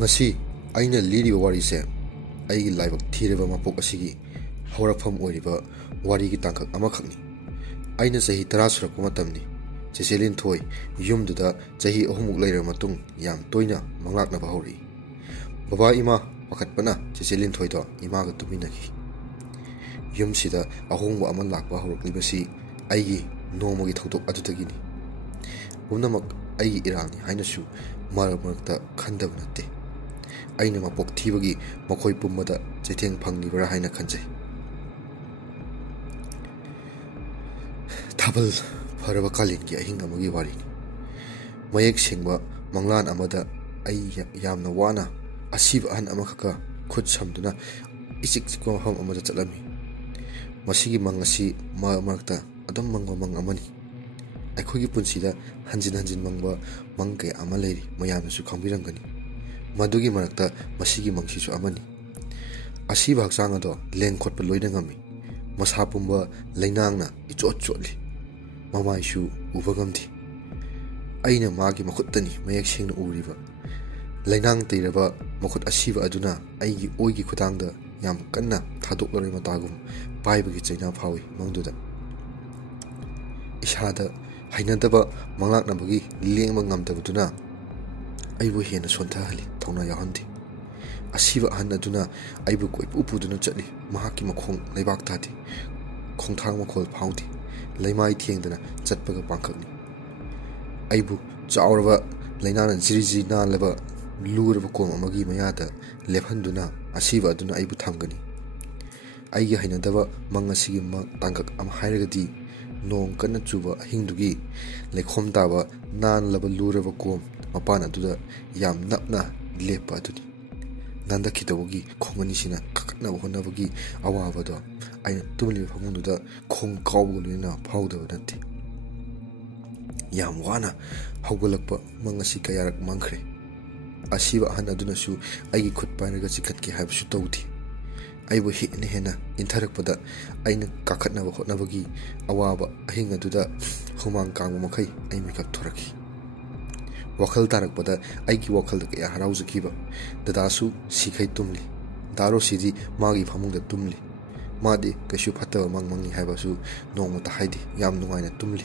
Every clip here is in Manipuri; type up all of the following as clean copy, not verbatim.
ngasi aina liri wari se aigi laibak thireba mapok asigi hawrafam oiriba wari gi tangkak amakhakni aina sahi 10 surappa matamni Cheselin thoi yumduda chahi ahumuk leira matung yam toina manglakna bahori baba ima pakhatpana Cheselin thoi do ima ga tuminaki yumsida ahungba aman lakba hawraklibasi aigi nomogi thoktok adutagini punamak aigi irangni hainasu marakta khandab natte aina mapok thibagi makhoi pummada chetheng phangnibara haina khanjai thabal faraba kalin ki ahinga magi wari mayek singba manglan amada ai yamna wana asib an amakhaka khut samduna isik sikwa ham amada chalami masigi mangasi marakta adam mangwa mang amani aikhogi punsida hanjin mangwa mangke amaleri mayamsu khambirangani madugi marakta masigi mangsisu amani asiba haksang ado leng khotpa loina ngami masa pumba leinangna ichot chotli mamaisu ubagamdi aina magi makhuttani mayak singna uriba leinang teiraba makhut asiba aduna aigi oigi khutangda yam kanna thadoklaroi matagum paibagi chaina phawi mangduda ishada hainadaba manglaknabagi lengma ngamdabuduna aibu hena sontahali thongna yahandi asiba han aduna aibu koipupuduna chali mahaki makhong leibak thati khongthang makhol phawdi leimai thiengdana chatpaga pangkhakni aibu chauraba leinana jiriji na laba luraba kom amagi mayada lephanduna asiba aduna aibu thamgani aigi hainadaba mangasigi ma tangkak am hairagadi nong kana chuba ahingdugi lekhom taba nan laba luraba kom mapan aduda yam napna lepa aduni nanda khidawagi khongani sina kakna honabagi awabado aina tumli phamunduda khong kawbulina phawdaba natti yam wana hawgolakpa mangasi kayarak mangkhre asiba han adunasu aigi khut painaga chikhatki habsu tawdi aibu hine hena intharakpada aina kakhatnaba hotnabagi awaba ahinga duda humang kangma makhai ai mikap thoraki wakhal tarakpada aigi wakhal kaya harauzakiba dadasu sikhai tumli daro sidi magi phamungda tumli madi kashu phataba mangmangi haibasu nongmata haidi yam nungaina tumli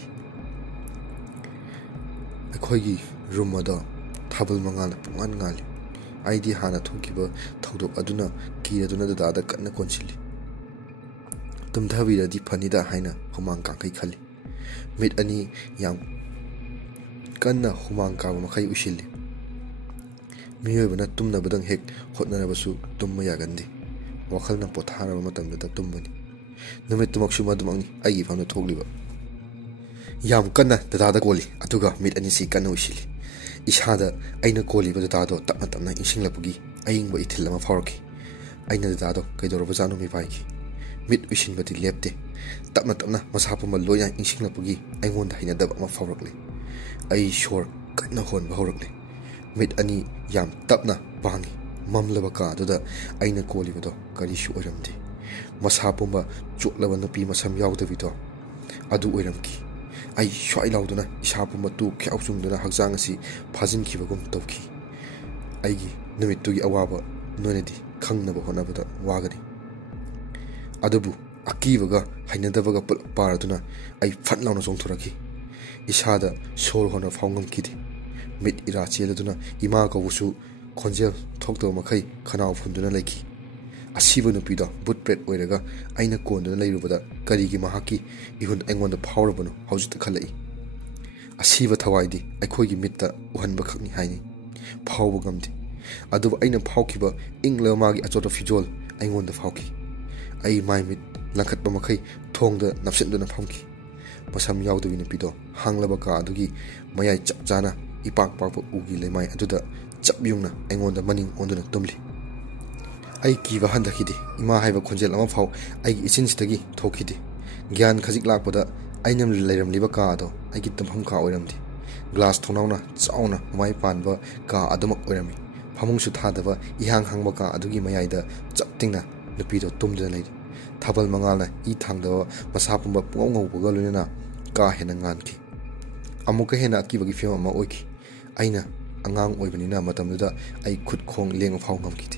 akhoigi rumada thabal mangala pungan ngali aidi hana thokiba thodok aduna kiraduna dada kanna konchili tumthabira di phanida haina humang kangkai khali mit ani yam kanna humang ka makhai ushili miyobana tumna badang hek hotnarabasu tumma yagandi wakhalna potharaba matamda tummani numit tumaksu madumangni aigi famna thogliba yam kanna dada koli atuga mit ani si kanna ushili ishada aina koli ba dada tapna tapna insinglapagi aingba ithil ama phawrki aina dada kaidorba janu mi paiki mit ushinbati lepte tapna tapna masapuma loya insinglapagi aingonda hainadaba ama phawrakle ai shor kanna hon bahawrakle mit ani yam tapna bangi mamlaba ka duda aina kolibado karisu oiramdi masapumba chotlaba nupi masam yawdabido adu oiramki ai shwai lauduna isapumba tu khyauchungduna hakjang asi phajinkhibagum tawki aigi numittugi awaba nonedi khangnaba honabada wagani adubu akibaga hainadabaga paraduna ai phatlauna jongthuraki isada sor hona phawngam kidi mit ira cheladuna ima ka wusu khonjel thokto makhai khanaw phunduna laiki asiba nupida butpret oiraga aina konduna leirubada karigi mahaki ihun engonda phawrabunu haujita khalai asiba thawaidi aikhoigi mitta uhanba khakni haini phawba gamdi aduba aina phawkiba ingla magi achota fijol aingonda phawki ai mai mit langkhatba makhai thongda napsinduna phawki masam yawdubi nupido hanglaba ka adugi mayai chapjana ipak pakpa ugi lemai aduda chapyungna aingonda maning onduna tumli ai kiba handakidi ima haiba khonjel ama phaw ai ichinsidagi thokidi gyan khajik lakpada ainam leiramliba ka ado ai ki tamham ka oiramdi glass thonawna chauna mai panba ka adumak oirami phamungsu thadaba ihang hangba ka adugi mayaida chaptingna nupido tumduna leidi thabal mangalna I thangdawa masapumba pungongongbaga loinana ka hena nganki amuka hena akibagi film ama oiki aina ꯑꯉꯥꯡ ꯑꯣꯏꯕꯅꯤꯅ ꯃꯇꯝꯗꯨꯗ ꯑꯩ ꯈꯨꯠ ꯈꯣꯡ ꯂꯦꯡꯕ ꯐꯥꯎ ꯉꯝꯈꯤꯗꯦ꯫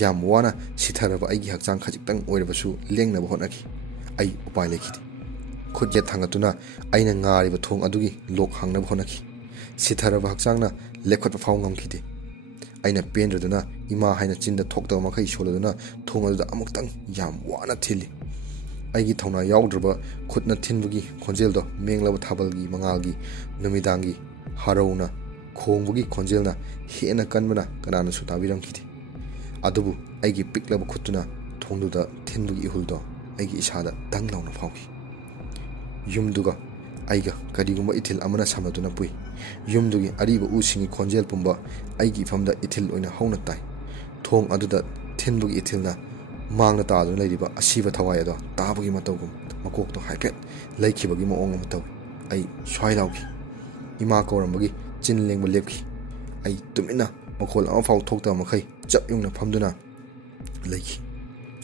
ꯌꯥꯝ ꯋꯥꯅ ꯁꯤꯊꯔꯕ ꯑꯩꯒꯤ ꯍꯛꯆꯥꯡ ꯈꯖꯤꯛꯇꯪ ꯑꯣꯏꯔꯕꯁꯨ ꯂꯦꯡꯅꯕ ꯍꯣꯠꯅꯈꯤ꯫ ꯑꯩ ꯎꯄꯥꯏ ꯂꯩꯈꯤꯗꯦ꯫ ꯈꯨꯠ ꯌꯦꯠ ꯊꯥꯡꯒꯠꯇꯨꯅ ꯑꯩꯅ ꯉꯥꯔꯤꯕ ꯊꯣꯡ ꯑꯗꯨꯒꯤ ꯂꯣꯛ ꯍꯥꯡꯅꯕ ꯍꯣꯠꯅꯈꯤ꯫ ꯁꯤꯊꯔꯕ ꯍꯛꯆꯥꯡꯅ ꯂꯦꯞꯈꯠꯄ ꯐꯥꯎ ꯉꯝꯈꯤꯗꯦ꯫ ꯑꯩꯅ ꯄꯦꯟꯗ꯭ꯔꯗꯨꯅ ꯏꯃꯥ ꯍꯥꯏꯅ ꯆꯤꯟꯗ ꯊꯣꯛꯇꯕ ꯃꯈꯩ ꯁꯣꯜꯂꯗꯨꯅ ꯊꯣꯡ ꯑꯗꯨꯗ ꯑꯃꯨꯛꯇꯪ ꯌꯥꯝ ꯋꯥꯅ ꯊꯤꯜꯂꯤ꯫ ꯑꯩꯒꯤ ꯊꯧꯅꯥ ꯌꯥꯎꯗ꯭ꯔꯕ ꯈꯨꯠꯅ ꯊꯤꯟꯕꯒꯤ ꯈꯣꯟꯖꯦꯜꯗꯣ ꯃꯦꯡꯂꯕ ꯊꯥꯕꯜꯒꯤ ꯃꯉꯥꯜꯒꯤ ꯅꯨꯃꯤꯗꯥꯡꯒꯤ ꯍꯔꯧꯅ ꯈꯣꯡꯕꯒꯤ ꯈꯣꯟꯖꯦꯜꯅ ꯍꯦꯟꯅ ꯀꯟꯕꯅ ꯀꯅꯥꯅꯁꯨ ꯇꯥꯕꯤꯔꯝꯈꯤꯗꯦ꯫ ꯑꯗꯨꯕꯨ ꯑꯩꯒꯤ ꯄꯤꯛꯂꯕ ꯈꯨꯠꯇꯨꯅ ꯊꯣꯡꯗꯨꯗ ꯊꯤꯟꯕꯒꯤ ꯏꯍꯨꯜꯗꯣ ꯑꯩꯒꯤ ꯏꯁꯥꯗ ꯗꯪ ꯂꯥꯎꯅ ꯐꯥꯎꯈꯤ꯫ ꯌꯨꯝꯗꯨꯒ ꯑꯩꯒ ꯀꯔꯤꯒꯨꯝꯕ ꯏꯊꯤꯜ ꯑꯃꯅ ꯁꯝꯅꯗꯨꯅ ꯄꯨꯏ꯫ ꯌꯨꯝꯗꯨꯒꯤ ꯑꯔꯤꯕ ꯎꯁꯤꯡꯒꯤ ꯈꯣꯟꯖꯦꯜ ꯄꯨꯝꯕ ꯑꯩꯒꯤ ꯏꯐꯝꯗ ꯏꯊꯤꯜ ꯑꯣꯏꯅ ꯍꯧꯅ ꯇꯥꯏ꯫ ꯊꯣꯡ ꯑꯗꯨꯗ ꯊꯤꯟꯕꯒꯤ ꯏꯊꯤꯜꯅ ꯃꯥꯡꯗ ꯇꯥꯗꯨꯅ ꯂꯩꯔꯤꯕ ꯑꯁꯤꯕ ꯊꯋꯥꯏ ꯑꯗꯣ ꯇꯥꯕꯒꯤ ꯃꯇꯧꯒꯨꯝ ꯃꯀꯣꯛꯇꯣ ꯍꯥꯏꯐꯦꯠ ꯂꯩꯈꯤꯕꯒꯤ ꯃꯑꯣꯡ ꯑꯃ ꯇꯧꯏ꯫ ꯑꯩ ꯁ꯭ꯋꯥꯏ ꯂꯥꯎꯈꯤ꯫ ꯏꯃꯥ ꯀꯧꯔꯝꯕꯒꯤ ꯆꯤꯟ ꯂꯦꯡꯕ ꯂꯦꯞꯈꯤ꯫ ꯑꯩ ꯇꯨꯃꯤꯟꯅ ꯃꯈꯣꯜ ꯑꯃꯐꯥꯎ ꯊꯣꯛꯇꯕ ꯃꯈꯩ ꯆꯞ ꯌꯨꯡꯅ ꯐꯝꯗꯨꯅ ꯂꯩꯈꯤ꯫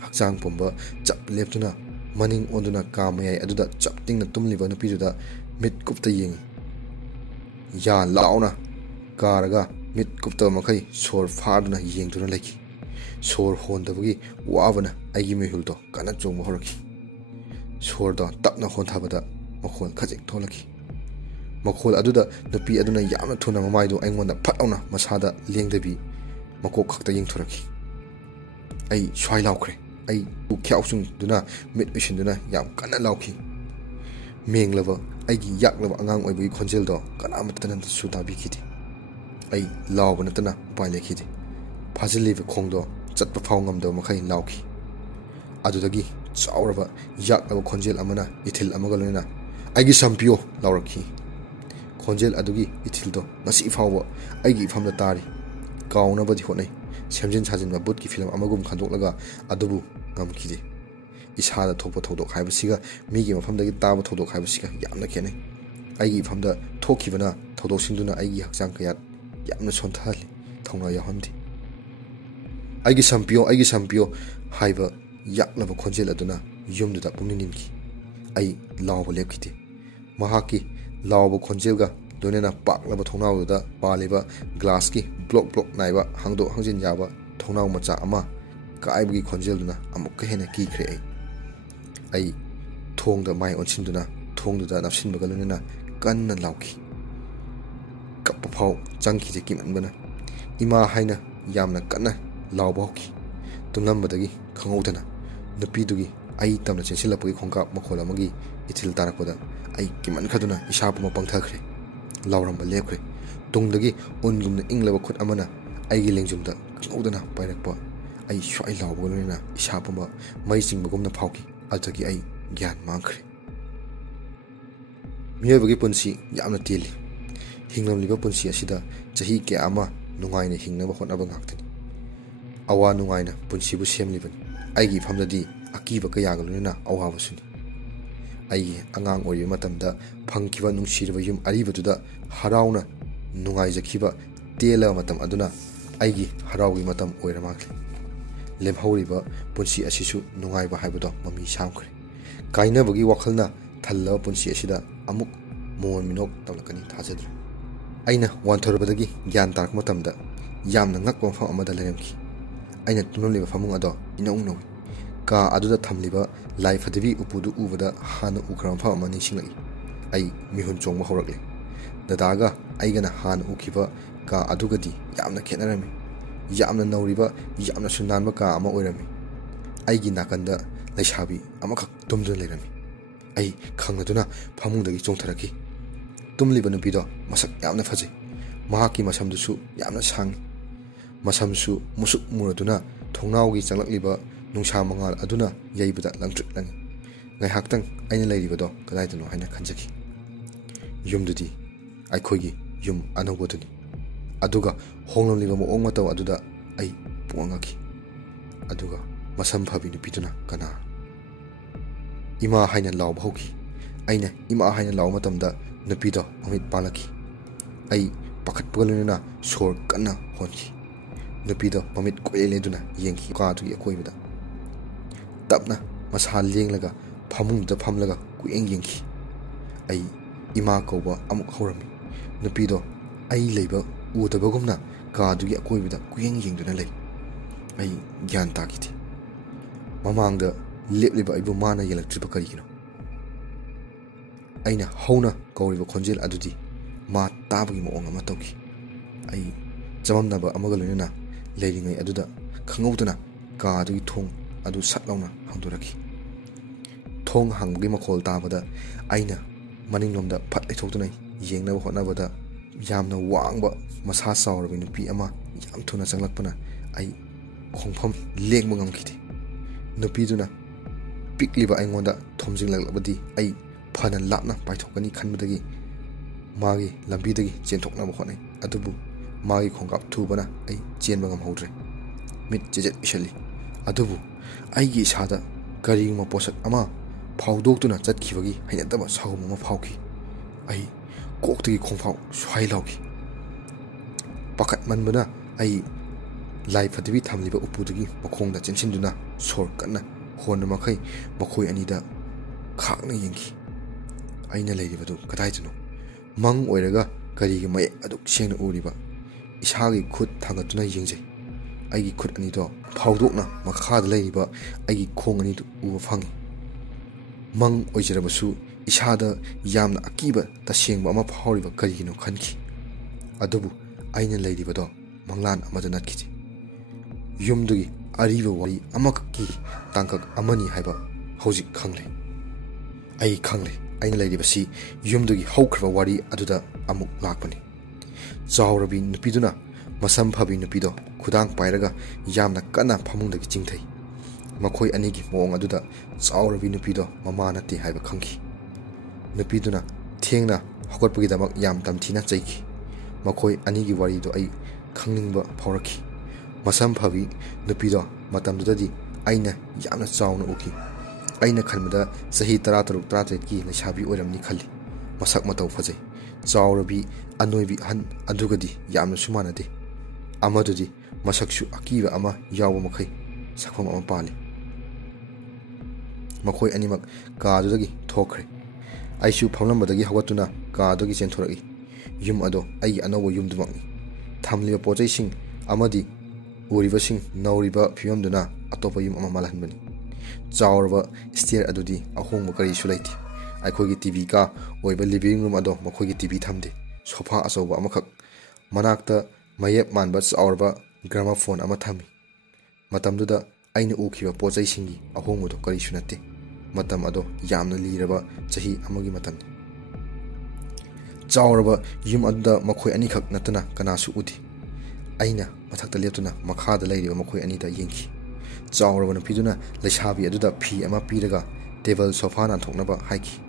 ꯍꯛꯆꯥꯡ ꯄꯨꯝꯕ ꯆꯞ ꯂꯦꯞꯇꯨꯅ ꯃꯅꯤꯡ ꯑꯣꯟꯗꯨꯅ ꯀꯥ ꯃꯌꯥꯏ ꯑꯗꯨꯗ ꯆꯞ ꯇꯤꯡꯅ ꯇꯨꯝꯂꯤꯕ ꯅꯨꯄꯤꯗꯨꯗ ꯃꯤꯠ ꯀꯨꯞꯇ ꯌꯦꯡꯉꯤ꯫ ꯌꯥ ꯂꯥꯎꯅ ꯀꯥꯔꯒ ꯃꯤꯠ ꯀꯨꯞꯇꯕ ꯃꯈꯩ ꯁꯣꯔ ꯐꯥꯗꯨꯅ ꯌꯦꯡꯗꯨꯅ ꯂꯩꯈꯤ꯫ ꯁꯣꯔ ꯍꯣꯟꯗꯕꯒꯤ ꯋꯥꯕꯅ ꯑꯩꯒꯤ ꯃꯤꯍꯨꯜꯗꯣ ꯀꯟꯅ ꯆꯣꯡꯕ ꯍꯧꯔꯛꯈꯤ꯫ ꯁꯣꯔꯗꯣ ꯇꯞꯅ ꯍꯣꯟꯊꯕꯗ ꯃꯈꯣꯜ ꯈꯖꯤꯛ ꯊꯣꯛꯂꯛꯈꯤ꯫ ꯃꯈꯣꯜ ꯑꯗꯨꯗ ꯅꯨꯄꯤ ꯑꯗꯨꯅ ꯌꯥꯝꯅ ꯊꯨꯅ ꯃꯃꯥꯏꯗꯨ ꯑꯩꯉꯣꯟꯗ ꯐꯠ ꯂꯥꯎꯅ ꯃꯁꯥꯗ ꯂꯦꯡꯗꯕꯤ ꯃꯀꯣꯛ ꯈꯛꯇ ꯌꯦꯡꯊꯣꯔꯛꯈꯤ꯫ ꯑꯩ ꯁ꯭ꯋꯥꯏ ꯂꯥꯎꯈ꯭ꯔꯦ꯫ ꯑꯩ ꯈ꯭ꯌꯥꯎꯆꯨꯡꯗꯨꯅ ꯃꯤꯠ ꯎꯏꯁꯤꯟꯗꯨꯅ ꯌꯥꯝ ꯀꯟꯅ ꯂꯥꯎꯈꯤ꯫ ꯃꯦꯡꯂꯕ ꯑꯩꯒꯤ ꯌꯥꯛꯂꯕ ꯑꯉꯥꯡ ꯑꯣꯏꯕꯒꯤ ꯈꯣꯟꯖꯦꯜꯗꯣ ꯀꯅꯥꯃꯠꯇꯅꯁꯨ ꯇꯥꯕꯤꯈꯤꯗꯦ꯫ ꯑꯩ ꯂꯥꯎꯕ ꯅꯠꯇꯅ ꯎꯄꯥꯏ ꯂꯩꯈꯤꯗꯦ꯫ ꯐꯥꯖꯤꯜꯂꯤꯕ ꯈꯣꯡꯗꯣ ꯆꯠꯄ ꯐꯥꯎ ꯉꯝꯗꯕ ꯃꯈꯩ ꯂꯥꯎꯈꯤ꯫ ꯑꯗꯨꯗꯒꯤ ꯆꯥꯎꯔꯕ ꯌꯥꯛꯂꯕ ꯈꯣꯟꯖꯦꯜ ꯑꯃꯅ ꯏꯊꯤꯜ ꯑꯃꯒ ꯂꯣꯏꯅꯅ "ꯑꯩꯒꯤ ꯁꯝ ꯄꯤꯌꯣ" ꯂꯥꯎꯔꯛꯈꯤ꯫ ꯈꯣꯟꯖꯦꯜ ꯑꯗꯨꯒꯤ ꯏꯊꯤꯜꯗꯣ ꯉꯁꯤ ꯐꯥꯎꯕ ꯑꯩꯒꯤ ꯏꯐꯝꯗ ꯇꯥꯔꯤ꯫ ꯀꯥꯎꯅꯕꯗꯤ ꯍꯣꯠꯅꯩ, ꯁꯦꯝꯖꯤꯟ ꯁꯥꯖꯤꯟꯕ ꯕꯨꯠꯀꯤ ꯐꯤꯂꯝ ꯑꯃꯒꯨꯝ ꯈꯟꯗꯣꯛꯂꯒ, ꯑꯗꯨꯕꯨ ꯉꯝꯈꯤꯗꯦ꯫ ꯏꯁꯥꯗ ꯊꯣꯛꯄ ꯊꯧꯗꯣꯛ ꯍꯥꯏꯕꯁꯤꯒ ꯃꯤꯒꯤ ꯃꯐꯝꯗꯒꯤ ꯇꯥꯕ ꯊꯧꯗꯣꯛ ꯍꯥꯏꯕꯁꯤꯒ ꯌꯥꯝꯅ ꯈꯦꯠꯅꯩ꯫ ꯑꯩꯒꯤ ꯏꯐꯝꯗ ꯊꯣꯛꯈꯤꯕꯅ ꯊꯧꯗꯣꯛꯁꯤꯡꯗꯨꯅ ꯑꯩꯒꯤ ꯍꯛꯆꯥꯡ ꯀꯌꯥꯠ ꯌꯥꯝꯅ ꯁꯣꯟꯊꯍꯜꯂꯤ, ꯊꯧꯅꯥ ꯌꯥꯎꯍꯟꯗꯦ꯫ "ꯑꯩꯒꯤ ꯁꯝ ꯄꯤꯌꯣ, ꯑꯩꯒꯤ ꯁꯝ ꯄꯤꯌꯣ" ꯍꯥꯏꯕ ꯌꯥꯛꯂꯕ ꯈꯣꯟꯖꯦꯜ ꯑꯗꯨꯅ ꯌꯨꯝꯗꯨꯗ ꯄꯨꯡꯅꯤꯡ ꯅꯤꯟꯈꯤ꯫ ꯑꯩ ꯂꯥꯎꯕ ꯂꯦꯞꯈꯤꯗꯦ꯫ ꯃꯍꯥꯛꯀꯤ ꯂꯥꯎꯕ ꯈꯣꯟꯖꯦꯜꯒ ꯂꯣꯏꯅꯅ ꯄꯥꯛꯂꯕ ꯊꯣꯡꯅꯥꯎꯗꯨꯗ ꯄꯥꯜꯂꯤꯕ ꯒ꯭ꯂꯥꯁꯀꯤ ꯕ꯭ꯂꯣꯛ ꯕ꯭ꯂꯣꯛ ꯅꯥꯏꯕ ꯍꯥꯡꯗꯣꯛ ꯍꯥꯡꯖꯤꯟ ꯌꯥꯕ ꯊꯣꯡꯅꯥꯎ ꯃꯆꯥ ꯑꯃ ꯀꯥꯏꯕꯒꯤ ꯈꯣꯟꯖꯦꯜꯗꯨꯅ ꯑꯃꯨꯛꯀ ꯍꯦꯟꯅ ꯀꯤꯈ꯭ꯔꯦ꯫ ꯑꯩ ꯊꯣꯡꯗ ꯃꯥꯏ ꯑꯣꯟꯁꯤꯟꯗꯨꯅ ꯊꯣꯡꯗꯨꯗ ꯅꯞꯁꯤꯟꯕꯒ ꯂꯣꯏꯅꯅ ꯀꯟꯅ ꯂꯥꯎꯈꯤ꯫ ꯀꯞꯄ ꯐꯥꯎ ꯆꯪꯈꯤꯗꯦ ꯀꯤꯃꯟꯕꯅ꯫ ꯏꯃꯥ ꯍꯥꯏꯅ ꯌꯥꯝꯅ ꯀꯟꯅ ꯂꯥꯎꯕ ꯍꯧꯈꯤ꯫ ꯇꯨꯝꯂꯝꯕꯗꯒꯤ ꯈꯪꯍꯧꯗꯅ ꯅꯨꯄꯤꯗꯨꯒꯤ ꯑꯩ ꯇꯝꯅ ꯆꯦꯟꯁꯤꯜꯂꯛꯄꯒꯤ ꯈꯣꯡꯀꯥꯞ ꯃꯈꯣꯜ ꯑꯃꯒꯤ ꯏꯊꯤꯜ ꯇꯥꯔꯛꯄꯗ ꯑꯩ ꯀꯤꯃꯟꯈ꯭ꯔꯗꯨꯅ ꯏꯁꯥ ꯄꯨꯝꯕ ꯄꯪꯊꯈ꯭ꯔꯦ꯫ ꯂꯥꯎꯔꯝꯕ ꯂꯦꯞꯈ꯭ꯔꯦ꯫ ꯇꯨꯡꯗꯒꯤ ꯎꯟꯒꯨꯝꯅ ꯏꯪꯂꯕ ꯈꯨꯠ ꯑꯃꯅ ꯑꯩꯒꯤ ꯂꯦꯡꯖꯨꯝꯗ ꯈꯪꯍꯧꯗꯅ ꯄꯥꯏꯔꯛꯄ ꯑꯩ ꯁ꯭ꯋꯥꯏ ꯂꯥꯎꯕꯒ ꯂꯣꯏꯅꯅ ꯏꯁꯥ ꯄꯨꯝꯕ ꯃꯩ ꯆꯤꯡꯕꯒꯨꯝꯅ ꯐꯥꯎꯈꯤ꯫ ꯑꯗꯨꯗꯒꯤ ꯑꯩ ꯒ꯭ꯌꯥꯟ ꯃꯥꯡꯈ꯭ꯔꯦ꯫ ꯃꯤꯑꯣꯏꯕꯒꯤ ꯄꯨꯟꯁꯤ ꯌꯥꯝꯅ ꯇꯦꯜꯂꯤ꯫ ꯍꯤꯡꯂꯝꯂꯤꯕ ꯄꯨꯟꯁꯤ ꯑꯁꯤꯗ ꯆꯍꯤ ꯀꯌꯥ ꯑꯃ ꯅꯨꯡꯉꯥꯏꯅ ꯍꯤꯡꯅꯕ ꯍꯣꯠꯅꯕ ꯉꯥꯛꯇꯅꯤ꯫ ꯑꯋꯥ ꯅꯨꯡꯉꯥꯏꯅ ꯄꯨꯟꯁꯤꯕꯨ ꯁꯦꯝꯂꯤꯕꯅꯤ꯫ ꯑꯩꯒꯤ ꯏꯐꯝꯗꯗꯤ ꯑꯀꯤꯕ ꯀꯌꯥꯒ ꯂꯣꯏꯅꯅ ꯑꯋꯥꯕꯁꯨꯅꯤ꯫ ꯑꯩꯒꯤ ꯑꯉꯥꯡ ꯑꯣꯏꯔꯤꯕ ꯃꯇꯝꯗ ꯐꯪꯈꯤꯕ ꯅꯨꯡꯁꯤꯔꯕ ꯌꯨꯝ ꯑꯔꯤꯕꯗꯨꯗ ꯍꯔꯥꯎꯅ ꯅꯨꯡꯉꯥꯏꯖꯈꯤꯕ ꯇꯦꯜꯂꯕ ꯃꯇꯝ ꯑꯗꯨꯅ ꯑꯩꯒꯤ ꯍꯔꯥꯎꯒꯤ ꯃꯇꯝ ꯑꯣꯏꯔ ꯃꯥꯡꯈ꯭ꯔꯦ꯫ ꯂꯦꯝꯍꯧꯔꯤꯕ ꯄꯨꯟꯁꯤ ꯑꯁꯤꯁꯨ ꯅꯨꯡꯉꯥꯏꯕ ꯍꯥꯏꯕꯗꯣ ꯃꯃꯤ ꯁꯥꯝꯈ꯭ꯔꯦ꯫ ꯀꯥꯏꯅꯕꯒꯤ ꯋꯥꯈꯜꯅ ꯊꯜꯂꯕ ꯄꯨꯟꯁꯤ ꯑꯁꯤꯗ ꯑꯃꯨꯛ ꯃꯣꯟ ꯃꯤꯅꯣꯛ ꯇꯝꯂꯛꯀꯅꯤ ꯊꯥꯖꯗ꯭ꯔꯦ꯫ ꯑꯩꯅ ꯋꯥꯟꯊꯔꯨꯕꯗꯒꯤ ꯒ꯭ꯌꯥꯟ ꯇꯥꯔꯛꯄ ꯃꯇꯝꯗ ꯌꯥꯝꯅ ꯉꯛꯄ ꯃꯐꯝ ꯑꯃꯗ ꯂꯩꯔꯝꯈꯤ꯫ ꯑꯩꯅ ꯇꯨꯝꯂꯝꯂꯤꯕ ꯐꯃꯨꯡ ꯑꯗꯣ ꯏꯅꯧ ꯅꯧꯏ꯫ ꯀꯥ ꯑꯗꯨꯗ ꯊꯝꯂꯤꯕ ꯂꯥꯏ ꯐꯗꯤꯕꯤ ꯎꯄꯨꯗꯨ ꯎꯕꯗ ꯍꯥꯟꯅ ꯎꯈ꯭ꯔꯕ ꯃꯐꯝ ꯑꯃ ꯅꯤꯡꯁꯤꯡꯂꯛꯏ꯫ ꯑꯩ ꯃꯤꯍꯨꯟ ꯆꯣꯡꯕ ꯍꯧꯔꯛꯂꯦ꯫ ꯗꯗꯥꯒ ꯑꯩꯒꯅ ꯍꯥꯟꯅ ꯎꯈꯤꯕ ꯀꯥ ꯑꯗꯨꯒꯗꯤ ꯌꯥꯝꯅ ꯈꯦꯠꯅꯔꯝꯃꯤ꯫ ꯌꯥꯝꯅ ꯅꯧꯔꯤꯕ, ꯌꯥꯝꯅꯁꯨ ꯅꯥꯟꯕ ꯀꯥ ꯑꯃ ꯑꯣꯏꯔꯝꯃꯤ꯫ ꯑꯩꯒꯤ ꯅꯥꯀꯟꯗ ꯂꯩꯁꯥꯕꯤ ꯑꯃꯈꯛ ꯇꯨꯝꯗꯨꯅ ꯂꯩꯔꯝꯃꯤ꯫ ꯑꯩ ꯈꯪꯂꯗꯨꯅ ꯐꯃꯨꯡꯗꯒꯤ ꯆꯣꯡꯊꯔꯛꯈꯤ꯫ ꯇꯨꯝꯂꯤꯕ ꯅꯨꯄꯤꯗꯣ ꯃꯁꯛ ꯌꯥꯝꯅ ꯐꯖꯩ꯫ ꯃꯍꯥꯛꯀꯤ ꯃꯁꯝꯗꯨꯁꯨ ꯌꯥꯝꯅ ꯁꯥꯡꯏ꯫ ꯃꯁꯝꯁꯨ ꯃꯨꯁꯨꯛ ꯃꯨꯔꯗꯨꯅ ꯊꯣꯡꯅꯥꯎꯒꯤ ꯆꯪꯂꯛꯂꯤꯕ ꯅꯨꯡꯁꯥ ꯃꯉꯥꯜ ꯑꯗꯨꯅ ꯌꯩꯕꯗ ꯂꯪꯇ꯭ꯔꯤꯛ ꯂꯪꯏ꯫ ꯉꯥꯏꯍꯥꯛꯇꯪ ꯑꯩꯅ ꯂꯩꯔꯤꯕꯗꯣ ꯀꯗꯥꯏꯗꯅꯣ ꯍꯥꯏꯅ ꯈꯟꯖꯈꯤ꯫ ꯌꯨꯝꯗꯨꯗꯤ ꯑꯩꯈꯣꯏꯒꯤ ꯌꯨꯝ ꯑꯅꯧꯕꯗꯨꯅꯤ꯫ ꯑꯗꯨꯒ ꯍꯣꯡꯂꯝꯂꯤꯕ ꯃꯑꯣꯡ ꯃꯇꯧ ꯑꯗꯨꯗ ꯑꯩ ꯄꯨꯡꯉꯛ ꯉꯛꯈꯤ꯫ ꯑꯗꯨꯒ ꯃꯁꯝ ꯐꯕꯤ ꯅꯨꯄꯤꯗꯨꯅ ꯀꯅꯥ? ꯏꯃꯥ ꯍꯥꯏꯅ ꯂꯥꯎꯕ ꯍꯧꯈꯤ꯫ ꯑꯩꯅ ꯏꯃꯥ ꯍꯥꯏꯅ ꯂꯥꯎꯕ ꯃꯇꯝꯗ ꯅꯨꯄꯤꯗꯣ ꯃꯃꯤꯠ ꯄꯥꯡꯂꯛꯈꯤ꯫ ꯑꯩ ꯄꯥꯈꯠꯄꯒ ꯂꯣꯏꯅꯅ ꯁꯣꯔ ꯀꯟꯅ ꯍꯣꯟꯈꯤ꯫ ꯅꯨꯄꯤꯗꯣ ꯃꯃꯤꯠ ꯀꯣꯏꯂꯦꯡ ꯂꯦꯡꯗꯨꯅ ꯌꯦꯡꯈꯤ ꯀꯥꯗꯨꯒꯤ ꯑꯀꯣꯏꯕꯗ꯫ ꯇꯞꯅ ꯃꯁꯥ ꯂꯦꯡꯂꯒ ꯐꯃꯨꯡꯗꯨꯗ ꯐꯝꯂꯒ ꯀꯨꯌꯦꯡ ꯌꯦꯡꯈꯤ꯫ ꯑꯩ ꯏꯃꯥ ꯀꯧꯕ ꯑꯃꯨꯛ ꯍꯧꯔꯝꯃꯤ꯫ ꯅꯨꯄꯤꯗꯣ ꯑꯩ ꯂꯩꯕ ꯎꯗꯕꯒꯨꯝꯅ ꯀꯥꯗꯨꯒꯤ ꯑꯀꯣꯏꯕꯗ ꯀꯨꯌꯦꯡ ꯌꯦꯡꯗꯨꯅ ꯂꯩ꯫ ꯑꯩ ꯒ꯭ꯌꯥꯟ ꯇꯥꯈꯤꯗꯦ꯫ ꯃꯃꯥꯡꯗ ꯂꯦꯞꯂꯤꯕ ꯑꯩꯕꯨ ꯃꯥꯅ ꯌꯦꯡꯂꯛꯇ꯭ꯔꯤꯕ ꯀꯔꯤꯒꯤꯅꯣ? ꯑꯩꯅ ꯍꯧꯅ ꯀꯧꯔꯤꯕ ꯈꯣꯟꯖꯦꯜ ꯑꯗꯨꯗꯤ ꯃꯥ ꯇꯥꯕꯒꯤ ꯃꯑꯣꯡ ꯑꯃ ꯇꯧꯈꯤ꯫ ꯑꯩ ꯆꯃꯝꯅꯕ ꯑꯃꯒ ꯂꯣꯏꯅꯅ ꯂꯩꯔꯤꯉꯩ ꯑꯗꯨꯗ ꯈꯪꯍꯧꯗꯅ ꯀꯥꯗꯨꯒꯤ ꯊꯣꯡ ꯑꯗꯨ ꯁꯠ ꯂꯥꯎꯅ ꯍꯥꯡꯗꯣꯔꯛꯈꯤ꯫ ꯊꯣꯡ ꯍꯥꯡꯕꯒꯤ ꯃꯈꯣꯜ ꯇꯥꯕꯗ ꯑꯩꯅ ꯃꯅꯤꯡꯂꯣꯝꯗ ꯐꯠ ꯂꯩꯊꯣꯛꯇꯨꯅ ꯌꯦꯡꯅꯕ ꯍꯣꯠꯅꯕꯗ ꯌꯥꯝꯅ ꯋꯥꯡꯕ ꯃꯁꯥ ꯆꯥꯎꯔꯕ ꯅꯨꯄꯤ ꯑꯃ ꯌꯥꯝ ꯊꯨꯅ ꯆꯪꯂꯛꯄꯅ ꯑꯩ ꯈꯣꯡꯐꯝ ꯂꯦꯡꯕ ꯉꯝꯈꯤꯗꯦ꯫ ꯅꯨꯄꯤꯗꯨꯅ ꯄꯤꯛꯂꯤꯕ ꯑꯩꯉꯣꯟꯗ ꯊꯣꯝꯖꯤꯜꯂꯛꯂꯕꯗꯤ ꯑꯩ ꯐꯅ ꯂꯥꯞꯅ ꯄꯥꯏꯊꯣꯛꯀꯅꯤ ꯈꯟꯕꯗꯒꯤ ꯃꯥꯒꯤ ꯂꯝꯕꯤꯗꯒꯤ ꯆꯦꯟꯊꯣꯛꯅꯕ ꯍꯣꯠꯅꯩ꯫ ꯑꯗꯨꯕꯨ ꯃꯥꯒꯤ ꯈꯣꯡꯀꯥꯞ ꯊꯨꯕꯅ ꯑꯩ ꯆꯦꯟꯕ ꯉꯝꯍꯧꯗ꯭ꯔꯦ꯫ ꯃꯤꯠ ꯆꯦꯖꯦꯠ ꯎꯏꯁꯜꯂꯤ꯫ ꯑꯗꯨꯕꯨ ꯑꯩꯒꯤ ꯏꯁꯥꯗ ꯀꯔꯤꯒꯨꯝꯕ ꯄꯣꯠꯁꯛ ꯑꯃ ꯐꯥꯎꯗꯣꯛꯇꯨꯅ ꯆꯠꯈꯤꯕꯒꯤ ꯍꯩꯅꯗꯕ ꯁꯥꯎꯝ ꯑꯃ ꯐꯥꯎꯈꯤ꯫ ꯑꯩ ꯀꯣꯛꯇꯒꯤ ꯈꯣꯡꯐꯥꯎ ꯁ꯭ꯋꯥꯏ ꯂꯥꯎꯈꯤ꯫ ꯄꯥꯈꯠꯃꯟꯕꯅ ꯑꯩ ꯂꯥꯏ ꯐꯗꯤꯕꯤ ꯊꯝꯂꯤꯕ ꯎꯄꯨꯗꯨꯒꯤ ꯃꯈꯣꯡꯗ ꯆꯦꯟꯁꯤꯟꯗꯨꯅ ꯁꯣꯔ ꯀꯟꯅ ꯍꯣꯟꯕ ꯃꯈꯩ ꯃꯈꯣꯏ ꯑꯅꯤꯗ ꯈꯥꯛꯅ ꯌꯦꯡꯈꯤ꯫ ꯑꯩꯅ ꯂꯩꯔꯤꯕꯗꯨ ꯀꯗꯥꯏꯗꯅꯣ? ꯃꯪ ꯑꯣꯏꯔꯒ ꯀꯔꯤꯒꯤ ꯃꯌꯦꯛ ꯑꯗꯨꯛ ꯁꯦꯡꯅ ꯎꯔꯤꯕ? ꯏꯁꯥꯒꯤ ꯈꯨꯠ ꯊꯥꯡꯒꯠꯇꯨꯅ ꯌꯦꯡꯖꯩ꯫ ꯑꯩꯒꯤ ꯈꯨꯠ ꯑꯅꯤꯗꯣ ꯐꯥꯎꯗꯣꯛꯅ ꯃꯈꯥꯗ ꯂꯩꯔꯤꯕ ꯑꯩꯒꯤ ꯈꯣꯡ ꯑꯅꯤꯗꯨ ꯎꯕ ꯐꯪꯉꯤ꯫ ꯃꯪ ꯑꯣꯏꯖꯔꯕꯁꯨ ꯏꯁꯥꯗ ꯌꯥꯝꯅ ꯑꯀꯤꯕ ꯇꯁꯦꯡꯕ ꯑꯃ ꯐꯥꯎꯔꯤꯕ ꯀꯔꯤꯒꯤꯅꯣ ꯈꯟꯈꯤ꯫ ꯑꯗꯨꯕꯨ ꯑꯩꯅ ꯂꯩꯔꯤꯕꯗꯣ ꯃꯪꯂꯥꯟ ꯑꯃꯗ ꯅꯠꯈꯤꯗꯦ꯫ ꯌꯨꯝꯗꯨꯒꯤ ꯑꯔꯤꯕ ꯋꯥꯔꯤ ꯑꯃꯈꯛꯀꯤ ꯇꯥꯡꯀꯛ ꯑꯃꯅꯤ ꯍꯥꯏꯕ ꯍꯧꯖꯤꯛ ꯈꯪꯂꯦ꯫ ꯑꯩ ꯈꯪꯂꯦ ꯑꯩꯅ ꯂꯩꯔꯤꯕꯁꯤ ꯌꯨꯝꯗꯨꯒꯤ ꯍꯧꯈ꯭ꯔꯕ ꯋꯥꯔꯤ ꯑꯗꯨꯗ ꯑꯃꯨꯛ ꯂꯥꯛꯄꯅꯤ꯫ ꯆꯥꯎꯔꯕꯤ ꯅꯨꯄꯤꯗꯨꯅ ꯃꯁꯝ ꯐꯕꯤ ꯅꯨꯄꯤꯗꯣ ꯈꯨꯗꯥꯡ ꯄꯥꯏꯔꯒ ꯌꯥꯝꯅ ꯀꯟꯅ ꯐꯃꯨꯡꯗꯒꯤ ꯆꯤꯡꯊꯩ꯫ ꯃꯈꯣꯏ ꯑꯅꯤꯒꯤ ꯃꯑꯣꯡ ꯑꯗꯨꯗ ꯆꯥꯎꯔꯕꯤ ꯅꯨꯄꯤꯗꯣ ꯃꯃꯥ ꯅꯠꯇꯦ ꯍꯥꯏꯕ ꯈꯪꯈꯤ꯫ ꯅꯨꯄꯤꯗꯨꯅ ꯊꯦꯡꯅ ꯍꯧꯒꯠꯄꯒꯤꯗꯃꯛ ꯌꯥꯝ ꯇꯝꯊꯤꯅ ꯆꯩꯈꯤ꯫ ꯃꯈꯣꯏ ꯑꯅꯤꯒꯤ ꯋꯥꯔꯤꯗꯣ ꯑꯩ ꯈꯪꯅꯤꯡꯕ ꯐꯥꯎꯔꯛꯈꯤ꯫ ꯃꯁꯝ ꯐꯕꯤ ꯅꯨꯄꯤꯗꯣ ꯃꯇꯝꯗꯨꯗꯗꯤ ꯑꯩꯅ ꯌꯥꯝꯅ ꯆꯥꯎꯅ ꯎꯈꯤ꯫ ꯑꯩꯅ ꯈꯟꯕꯗ ꯆꯍꯤ 16-17ꯀꯤ ꯂꯩꯁꯥꯕꯤ ꯑꯣꯏꯔꯝꯅꯤ ꯈꯜꯂꯤ꯫ ꯃꯁꯛ ꯃꯇꯧ ꯐꯖꯩ꯫ ꯆꯥꯎꯔꯕꯤ ꯑꯅꯣꯏꯕꯤ ꯑꯍꯟ ꯑꯗꯨꯒꯗꯤ ꯌꯥꯝꯅꯁꯨ ꯃꯥꯟꯅꯗꯦ꯫ ꯑꯃꯗꯨꯗꯤ ꯃꯁꯛꯁꯨ ꯑꯀꯤꯕ ꯑꯃ ꯌꯥꯎꯕ ꯃꯈꯩ ꯁꯛꯐꯝ ꯑꯃ ꯄꯥꯜꯂꯤ꯫ ꯃꯈꯣꯏ ꯑꯅꯤꯃꯛ ꯀꯥꯗꯨꯗꯒꯤ ꯊꯣꯛꯈ꯭ꯔꯦ꯫ ꯑꯩꯁꯨ ꯐꯝꯂꯝꯕꯗꯒꯤ ꯍꯧꯒꯠꯇꯨꯅ ꯀꯥꯗꯨꯗꯒꯤ ꯆꯦꯟꯊꯣꯔꯛꯏ꯫ ꯌꯨꯝ ꯑꯗꯣ ꯑꯩꯒꯤ ꯑꯅꯧꯕ ꯌꯨꯝꯗꯨꯃꯛꯅꯤ꯫ ꯊꯝꯂꯤꯕ ꯄꯣꯠꯆꯩꯁꯤꯡ ꯑꯃꯗꯤ ꯎꯔꯤꯕꯁꯤꯡ ꯅꯧꯔꯤꯕ ꯐꯤꯕꯝꯗꯨꯅ ꯑꯇꯣꯞꯄ ꯌꯨꯝ ꯑꯃ ꯃꯥꯜꯍꯟꯕꯅꯤ꯫ ꯆꯥꯎꯔꯕ ꯁ꯭ꯇꯦꯌꯔ ꯑꯗꯨꯗꯤ ꯑꯍꯣꯡꯕ ꯀꯔꯤꯁꯨ ꯂꯩꯇꯦ꯫ ꯑꯩꯈꯣꯏꯒꯤ ꯇꯤꯚꯤ ꯀꯥ ꯑꯣꯏꯕ ꯂꯤꯚꯤꯡ ꯔꯨꯝ ꯑꯗꯣ ꯃꯈꯣꯏꯒꯤ ꯇꯤꯚꯤ ꯊꯝꯗꯦ꯫ ꯁꯣꯐꯥ ꯑꯆꯧꯕ ꯑꯃꯈꯛ, ꯃꯅꯥꯛꯇ ꯃꯌꯦꯞ ꯃꯥꯟꯕ ꯆꯥꯎꯔꯕ ꯒ꯭ꯔꯥꯃꯣꯐꯣꯟ ꯑꯃ ꯊꯝꯃꯤ꯫ ꯃꯇꯝꯗꯨꯗ ꯑꯩꯅ ꯎꯈꯤꯕ ꯄꯣꯠꯆꯩꯁꯤꯡꯒꯤ ꯑꯍꯣꯡꯕꯗꯣ ꯀꯔꯤꯁꯨ ꯅꯠꯇꯦ꯫ ꯃꯇꯝ ꯑꯗꯣ ꯌꯥꯝꯅ ꯂꯤꯔꯕ ꯆꯍꯤ ꯑꯃꯒꯤ ꯃꯇꯝꯅꯤ꯫ ꯆꯥꯎꯔꯕ ꯌꯨꯝ ꯑꯗꯨꯗ ꯃꯈꯣꯏ ꯑꯅꯤꯈꯛ ꯅꯠꯇꯅ ꯀꯅꯥꯁꯨ ꯎꯗꯦ꯫ ꯑꯩꯅ ꯃꯊꯛꯇ ꯂꯦꯞꯇꯨꯅ ꯃꯈꯥꯗ ꯂꯩꯔꯤꯕ ꯃꯈꯣꯏ ꯑꯅꯤꯗ ꯌꯦꯡꯈꯤ꯫ ꯆꯥꯎꯔꯕ ꯅꯨꯄꯤꯗꯨꯅ ꯂꯩꯁꯥꯕꯤ ꯑꯗꯨꯗ ꯐꯤ ꯑꯃ ꯄꯤꯔꯒ ꯇꯦꯕꯜ ꯁꯣꯐꯥ ꯅꯥꯟꯊꯣꯛꯅꯕ ꯍꯥꯏꯈꯤ꯫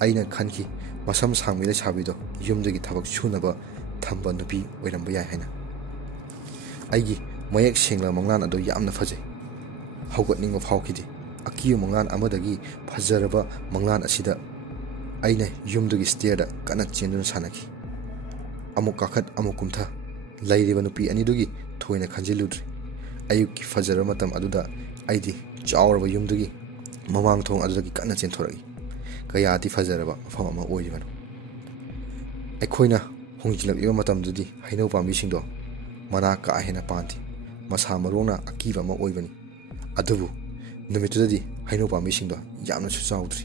ꯑꯩꯅ ꯈꯟꯈꯤ ꯃꯁꯝ ꯁꯥꯡꯕꯤ ꯂꯩꯁꯥꯕꯤꯗꯣ ꯌꯨꯝꯗꯒꯤ ꯊꯕꯛ ꯁꯨꯅꯕ ꯊꯝꯕ ꯅꯨꯄꯤ ꯑꯣꯏꯔꯝꯕ ꯌꯥꯏ ꯍꯥꯏꯅ꯫ ꯑꯩꯒꯤ ꯃꯌꯦꯛ ꯁꯦꯡꯂꯕ ꯃꯪꯂꯥꯟ ꯑꯗꯨ ꯌꯥꯝꯅ ꯐꯖꯩ꯫ ꯍꯧꯒꯠꯅꯤꯡꯕ ꯐꯥꯎꯈꯤꯗꯦ꯫ ꯑꯀꯤꯕ ꯃꯪꯂꯥꯟ ꯑꯃꯗꯒꯤ ꯐꯖꯔꯕ ꯃꯪꯂꯥꯟ ꯑꯁꯤꯗ ꯑꯩꯅ ꯌꯨꯝꯗꯨꯒꯤ ꯁ꯭ꯇꯦꯌꯔꯗ ꯀꯟꯅ ꯆꯦꯟꯗꯨꯅ ꯁꯥꯟꯅꯈꯤ꯫ ꯑꯃꯨꯛ ꯀꯥꯈꯠ ꯑꯃꯨꯛ ꯀꯨꯝꯊ꯫ ꯂꯩꯔꯤꯕ ꯅꯨꯄꯤ ꯑꯅꯤꯗꯨꯒꯤ ꯊꯣꯏꯅ ꯈꯟꯖꯤꯜꯂꯨꯗ꯭ꯔꯤ꯫ ꯑꯌꯨꯛꯀꯤ ꯐꯖꯔꯕ ꯃꯇꯝ ꯑꯗꯨꯗ ꯑꯩꯗꯤ ꯆꯥꯎꯔꯕ ꯌꯨꯝꯗꯨꯒꯤ ꯃꯃꯥꯡꯊꯣꯡ ꯑꯗꯨꯗꯒꯤ ꯀꯟꯅ ꯆꯦꯟꯊꯣꯔꯛꯏ꯫ ꯀꯌꯥꯗꯤ ꯐꯖꯔꯕ ꯃꯐꯝ ꯑꯃ ꯑꯣꯏꯔꯤꯕꯅꯣ! ꯑꯩꯈꯣꯏꯅ ꯍꯣꯡꯖꯤꯜꯂꯛꯂꯤꯕ ꯃꯇꯝꯗꯨꯗꯤ ꯍꯩꯅꯧ ꯄꯥꯝꯕꯤꯁꯤꯡꯗꯣ ꯃꯅꯥ ꯀꯥ ꯍꯦꯟꯅ ꯄꯥꯟꯗꯦ꯫ ꯃꯁꯥ ꯃꯔꯣꯡꯅ ꯑꯀꯤꯕ ꯑꯃ ꯑꯣꯏꯕꯅꯤ꯫ ꯑꯗꯨꯕꯨ ꯅꯨꯃꯤꯠꯇꯨꯗꯗꯤ ꯍꯩꯅꯧ ꯄꯥꯝꯕꯤꯁꯤꯡꯗꯣ ꯌꯥꯝꯅꯁꯨ ꯆꯥꯎꯗ꯭ꯔꯤ꯫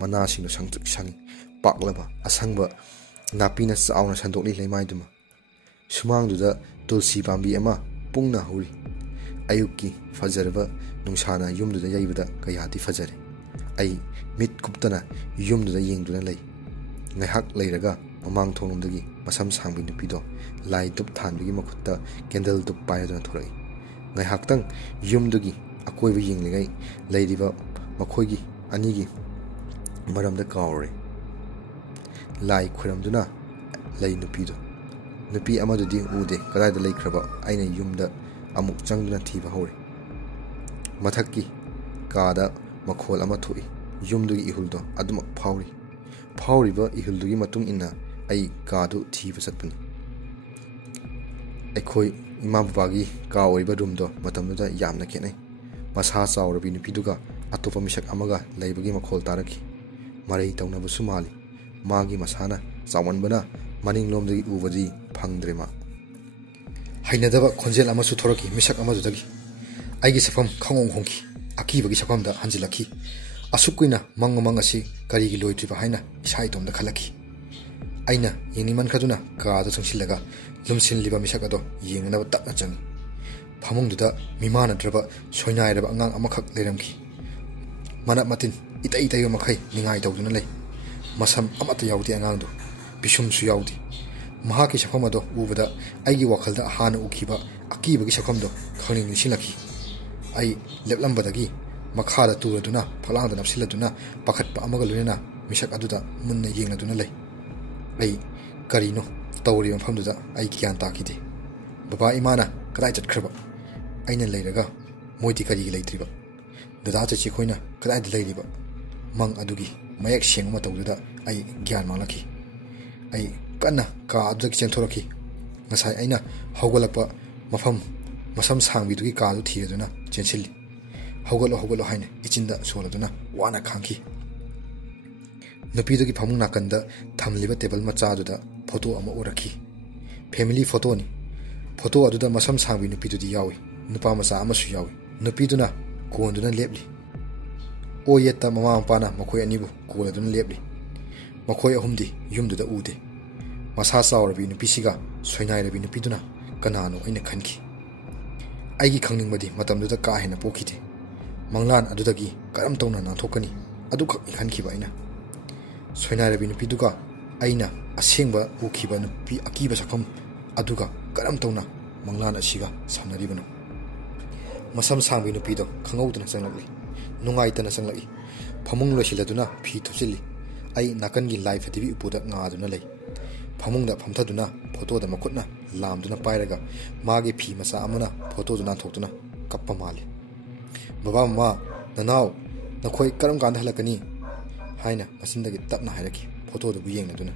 ꯃꯅꯥꯁꯤꯡꯗꯣ ꯁꯪꯇ꯭ꯔꯤꯛ ꯁꯪꯉꯤ꯫ ꯄꯥꯛꯂꯕ ꯑꯁꯪꯕ ꯅꯥꯄꯤꯅ ꯆꯥꯎꯅ ꯁꯟꯗꯣꯛꯂꯤ ꯂꯩꯃꯥꯏꯗꯨꯃ꯫ ꯁꯨꯃꯥꯡꯗꯨꯗ ꯇꯨꯜꯁꯤ ꯄꯥꯝꯕꯤ ꯑꯃ ꯄꯨꯡꯅ ꯍꯧꯔꯤ꯫ ꯑꯌꯨꯛꯀꯤ ꯐꯖꯔꯕ ꯅꯨꯡꯁꯥꯅ ꯌꯨꯝꯗꯨꯗ ꯌꯩꯕꯗ ꯀꯌꯥꯗꯤ ꯐꯖꯔꯦ꯫ ꯑꯩ ꯃꯤꯠ ꯀꯨꯞꯇꯅ ꯌꯨꯝꯗꯨꯗ ꯌꯦꯡꯗꯨꯅ ꯂꯩ꯫ ꯉꯥꯏꯍꯥꯛ ꯂꯩꯔꯒ ꯃꯃꯥꯡꯊꯣꯡꯂꯣꯝꯗꯒꯤ ꯃꯁꯝ ꯁꯥꯡꯕꯤ ꯅꯨꯄꯤꯗꯣ ꯂꯥꯏ ꯙꯨꯞ ꯊꯥꯟꯕꯒꯤ ꯃꯈꯨꯠꯇ ꯀꯦꯟꯗꯜ ꯙꯨꯞ ꯄꯥꯏꯗꯨꯅ ꯊꯣꯔꯛꯏ꯫ ꯉꯥꯏꯍꯥꯛꯇꯪ ꯌꯨꯝꯗꯨꯒꯤ ꯑꯀꯣꯏꯕ ꯌꯦꯡꯂꯤꯉꯩ ꯂꯩꯔꯤꯕ ꯃꯈꯣꯏꯒꯤ ꯑꯅꯤꯒꯤ ꯃꯔꯝꯗ ꯀꯥꯎꯔꯨꯔꯦ꯫ ꯂꯥꯏ ꯈꯣꯏꯔꯝꯗꯨꯅ ꯂꯩ ꯅꯨꯄꯤꯗꯣ꯫ ꯅꯨꯄꯤ ꯑꯃꯗꯨꯗꯤ ꯎꯗꯦ ꯀꯗꯥꯏꯗ ꯂꯩꯈ꯭ꯔꯕ ꯑꯩꯅ ꯌꯨꯝꯗ ꯑꯃꯨꯛ ꯆꯪꯗꯨꯅ ꯊꯤꯕ ꯍꯧꯔꯦ꯫ ꯃꯊꯛꯀꯤ ꯀꯥꯗ ꯃꯈꯣꯜ ꯑꯃ ꯊꯣꯛꯏ꯫ ꯌꯨꯝꯗꯨꯒꯤ ꯏꯍꯨꯜꯗꯣ ꯑꯗꯨꯃꯛ ꯐꯥꯎꯔꯤ꯫ ꯐꯥꯎꯔꯤꯕ ꯏꯍꯨꯜꯗꯨꯒꯤ ꯃꯇꯨꯡ ꯏꯟꯅ ꯑꯩ ꯀꯥꯗꯨ ꯊꯤꯕ ꯆꯠꯄꯅꯤ꯫ ꯑꯩꯈꯣꯏ ꯏꯃꯥ ꯕꯕꯥꯒꯤ ꯀꯥ ꯑꯣꯏꯔꯤꯕ ꯔꯨꯝꯗꯣ ꯃꯇꯝꯗꯨꯗ ꯌꯥꯝꯅ ꯈꯦꯠꯅꯩ꯫ ꯃꯁꯥ ꯆꯥꯎꯔꯕꯤ ꯅꯨꯄꯤꯗꯨꯒ ꯑꯇꯣꯞꯄ ꯃꯤꯁꯛ ꯑꯃꯒ ꯂꯩꯕꯒꯤ ꯃꯈꯣꯜ ꯇꯥꯔꯛꯈꯤ꯫ ꯃꯔꯩ ꯇꯧꯅꯕꯁꯨ ꯃꯥꯜꯂꯤ꯫ ꯃꯥꯒꯤ ꯃꯁꯥꯅ ꯆꯥꯎꯃꯟꯕꯅ ꯃꯅꯤꯡꯂꯣꯝꯗꯒꯤ ꯎꯕꯗꯤ ꯐꯪꯗ꯭ꯔꯦ ꯃꯥ ꯍꯩꯅꯗꯕ ꯈꯣꯟꯖꯦꯜ ꯑꯃꯁꯨ ꯊꯣꯔꯛꯈꯤ ꯃꯤꯁꯛ ꯑꯃꯗꯨꯗꯒꯤ ꯑꯩꯒꯤ ꯁꯛꯐꯝ ꯈꯪꯍꯣꯡ ꯍꯣꯡꯈꯤ ꯑꯀꯤꯕꯒꯤ ꯁꯛꯐꯝꯗ ꯍꯟꯖꯤꯜꯂꯛꯈꯤ ꯑꯁꯨꯛ ꯀꯨꯏꯅ ꯃꯪ ꯑꯁꯤ ꯀꯔꯤꯒꯤ ꯂꯣꯏꯗ꯭ꯔꯤꯕ ꯍꯥꯏꯅ ꯏꯁꯥ ꯏꯇꯣꯝꯗ ꯈꯜꯂꯛꯈꯤ ꯑꯩꯅ ꯌꯦꯡꯅꯤꯡꯃꯟꯈ꯭ꯔꯗꯨꯅ ꯀꯥꯗ ꯆꯪꯁꯤꯜꯂꯒ ꯂꯨꯝꯁꯤꯜꯂꯤꯕ ꯃꯤꯁꯛ ꯑꯗꯣ ꯌꯦꯡꯅꯅꯕ ꯇꯞꯅ ꯆꯪꯉꯤ ꯐꯃꯨꯡꯗꯨꯗ ꯃꯤꯃꯥꯟꯅꯗ꯭ꯔꯕ ꯁꯣꯏꯅꯥꯏꯔꯕ ꯑꯉꯥꯡ ꯑꯃꯈꯛ ꯂꯩꯔꯝꯈꯤ ꯃꯅꯞ ꯃꯇꯤꯟ ꯏꯇꯩ ꯏꯇꯩꯕ ꯃꯈꯩ ꯅꯤꯡꯉꯥꯏ ꯇꯧꯗꯨꯅ ꯂꯩ ꯃꯁꯝ ꯑꯃꯠꯇ ꯌꯥꯎꯗꯦ ꯑꯉꯥꯡꯗꯨ ꯄꯤꯁꯨꯝꯁꯨ ꯌꯥꯎꯗꯦ ꯃꯍꯥꯛꯀꯤ ꯁꯛꯐꯝ ꯑꯗꯣ ꯎꯕꯗ ꯑꯩꯒꯤ ꯋꯥꯈꯜꯗ ꯍꯥꯟꯅ ꯎꯈꯤꯕ ꯑꯀꯤꯕꯒꯤ ꯁꯛꯐꯝꯗꯣ ꯈꯪꯅꯤꯡ ꯅꯤꯡꯁꯤꯡꯂꯛꯈꯤ ꯑꯩ ꯂꯦꯞꯂꯝꯕꯗꯒꯤ ꯃꯈꯥꯗ ꯇꯨꯔꯗꯨꯅ ꯐꯛꯂꯥꯡꯗ ꯅꯞꯁꯤꯜꯂꯗꯨꯅ ꯄꯥꯈꯠꯄ ꯑꯃꯒ ꯂꯣꯏꯅꯅ ꯃꯤꯁꯛ ꯑꯗꯨꯗ ꯃꯨꯟꯅ ꯌꯦꯡꯂꯗꯨꯅ ꯂꯩ ꯑꯩ ꯀꯔꯤꯅꯣ ꯇꯧꯔꯤꯕ ꯃꯐꯝꯗꯨꯗ ꯑꯩ ꯒ꯭ꯌꯥꯟ ꯇꯥꯈꯤꯗꯦ ꯕꯕꯥ ꯏꯃꯥꯅ ꯀꯗꯥꯏ ꯆꯠꯈ꯭ꯔꯕ ꯑꯩꯅ ꯂꯩꯔꯒ ꯃꯣꯏꯗꯤ ꯀꯔꯤꯒꯤ ꯂꯩꯇ꯭ꯔꯤꯕ ꯗꯗꯥ ꯆꯦꯆꯦ ꯈꯣꯏꯅ ꯀꯗꯥꯏꯗ ꯂꯩꯔꯤꯕ ꯃꯪ ꯑꯗꯨꯒꯤ ꯃꯌꯦꯛ ꯁꯦꯡꯕ ꯃꯇꯧꯗꯨꯗ ꯑꯩ ꯒ꯭ꯌꯥꯟ ꯃꯥꯡꯂꯛꯈꯤ ꯑꯩ ꯀꯟꯅ ꯀꯥ ꯑꯗꯨꯗꯒꯤ ꯆꯦꯟꯊꯣꯔꯛꯈꯤ ꯉꯁꯥꯏ ꯑꯩꯅ ꯍꯧꯒꯠꯂꯛꯄ ꯃꯐꯝ ꯃꯁꯝ ꯁꯥꯡꯕꯤꯗꯨꯒꯤ ꯀꯥꯗꯨ ꯊꯤꯔꯗꯨꯅ ꯆꯦꯟꯁꯤꯜꯂꯤ ꯍꯧꯒꯠꯂꯣ ꯍꯧꯒꯠꯂꯣ ꯍꯥꯏꯅ ꯏꯆꯤꯟꯗ ꯁꯣꯜꯂꯗꯨꯅ ꯋꯥꯅ ꯈꯥꯡꯈꯤ ꯅꯨꯄꯤꯗꯨꯒꯤ ꯐꯃꯨꯡ ꯅꯥꯀꯟꯗ ꯊꯝꯂꯤꯕ ꯇꯦꯕꯜ ꯃꯆꯥꯗꯨꯗ ꯐꯣꯇꯣ ꯑꯃ ꯎꯔꯛꯈꯤ ꯐꯦꯃꯤꯂꯤ ꯐꯣꯇꯣꯅꯤ ꯐꯣꯇꯣ ꯑꯗꯨꯗ ꯃꯁꯝ ꯁꯥꯡꯕꯤ ꯅꯨꯄꯤꯗꯨꯗꯤ ꯌꯥꯎꯏ ꯅꯨꯄꯥ ꯃꯆꯥ ꯑꯃꯁꯨ ꯌꯥꯎꯏ ꯅꯨꯄꯤꯗꯨꯅ ꯀꯣꯟꯗꯨꯅ ꯂꯦꯞꯂꯤ ꯑꯣ ꯌꯦꯠꯇ ꯃꯃꯥ ꯃꯄꯥꯅ ꯃꯈꯣꯏ ꯑꯅꯤꯕꯨ ꯀꯣꯜꯂꯗꯨꯅ ꯂꯦꯞꯂꯤ ꯃꯈꯣꯏ ꯑꯍꯨꯝꯗꯤ ꯌꯨꯝꯗꯨꯗ ꯎꯗꯦ ꯃꯁꯥ ꯆꯥꯎꯔꯕꯤ ꯅꯨꯄꯤꯁꯤꯒ ꯁꯣꯏꯅꯥꯏꯔꯕꯤ ꯅꯨꯄꯤꯗꯨꯅ ꯀꯅꯥꯅꯣ ꯑꯩꯅ ꯈꯟꯈꯤ ꯑꯩꯒꯤ ꯈꯪꯅꯤꯡꯕꯗꯤ ꯃꯇꯝꯗꯨꯗ ꯀꯥ ꯍꯦꯟꯅ ꯄꯣꯛꯈꯤꯗꯦ ꯃꯪꯂꯥꯟ ꯑꯗꯨꯗꯒꯤ ꯀꯔꯝ ꯇꯧꯅ ꯅꯥꯟꯊꯣꯛꯀꯅꯤ ꯑꯗꯨꯈꯛꯅꯤ ꯈꯟꯈꯤꯕ ꯑꯩꯅ ꯁꯣꯏꯅꯥꯏꯔꯕꯤ ꯅꯨꯄꯤꯗꯨꯒ ꯑꯩꯅ ꯑꯁꯦꯡꯕ ꯎꯈꯤꯕ ꯅꯨꯄꯤ ꯑꯀꯤꯕ ꯁꯛꯐꯝ ꯑꯗꯨꯒ ꯀꯔꯝ ꯇꯧꯅ ꯃꯪꯂꯥꯟ ꯑꯁꯤꯒ ꯁꯝꯅꯔꯤꯕꯅꯣ ꯃꯁꯝ ꯁꯥꯡꯕꯤ ꯅꯨꯄꯤꯗꯣ ꯈꯪꯍꯧꯗꯅ ꯆꯪꯂꯛꯂꯤ ꯅꯨꯡꯉꯥꯏꯇꯅ ꯆꯪꯂꯛꯏ ꯐꯃꯨꯡ ꯂꯣꯏꯁꯤꯜꯂꯗꯨꯅ ꯐꯤ ꯊꯨꯞꯆꯤꯜꯂꯤ ꯑꯩ ꯅꯥꯀꯟꯒꯤ ꯂꯥꯏ ꯐꯗꯤꯕꯤ ꯎꯄꯨꯗ ꯉꯥꯗꯨꯅ ꯂꯩ ꯐꯃꯨꯡꯗ ꯐꯝꯊꯗꯨꯅ ꯐꯣꯇꯣꯗ ꯃꯈꯨꯠꯅ ꯂꯥꯝꯗꯨꯅ ꯄꯥꯏꯔꯒ ꯃꯥꯒꯤ ꯐꯤ ꯃꯆꯥ ꯑꯃꯅ ꯐꯣꯇꯣꯗꯨ ꯅꯥꯟꯊꯣꯛꯇꯨꯅ ꯀꯞꯄ ꯃꯥꯜꯂꯤ ꯕꯕꯥ ꯃꯃꯥ ꯅꯅꯥꯎ ꯅꯈꯣꯏ ꯀꯔꯝ ꯀꯥꯟꯗ ꯍꯜꯂꯛꯀꯅꯤ ꯍꯥꯏꯅ ꯃꯆꯤꯟꯗꯒꯤ ꯇꯞꯅ ꯍꯥꯏꯔꯛꯈꯤ ꯐꯣꯇꯣꯗꯨꯕꯨ ꯌꯦꯡꯂꯗꯨꯅ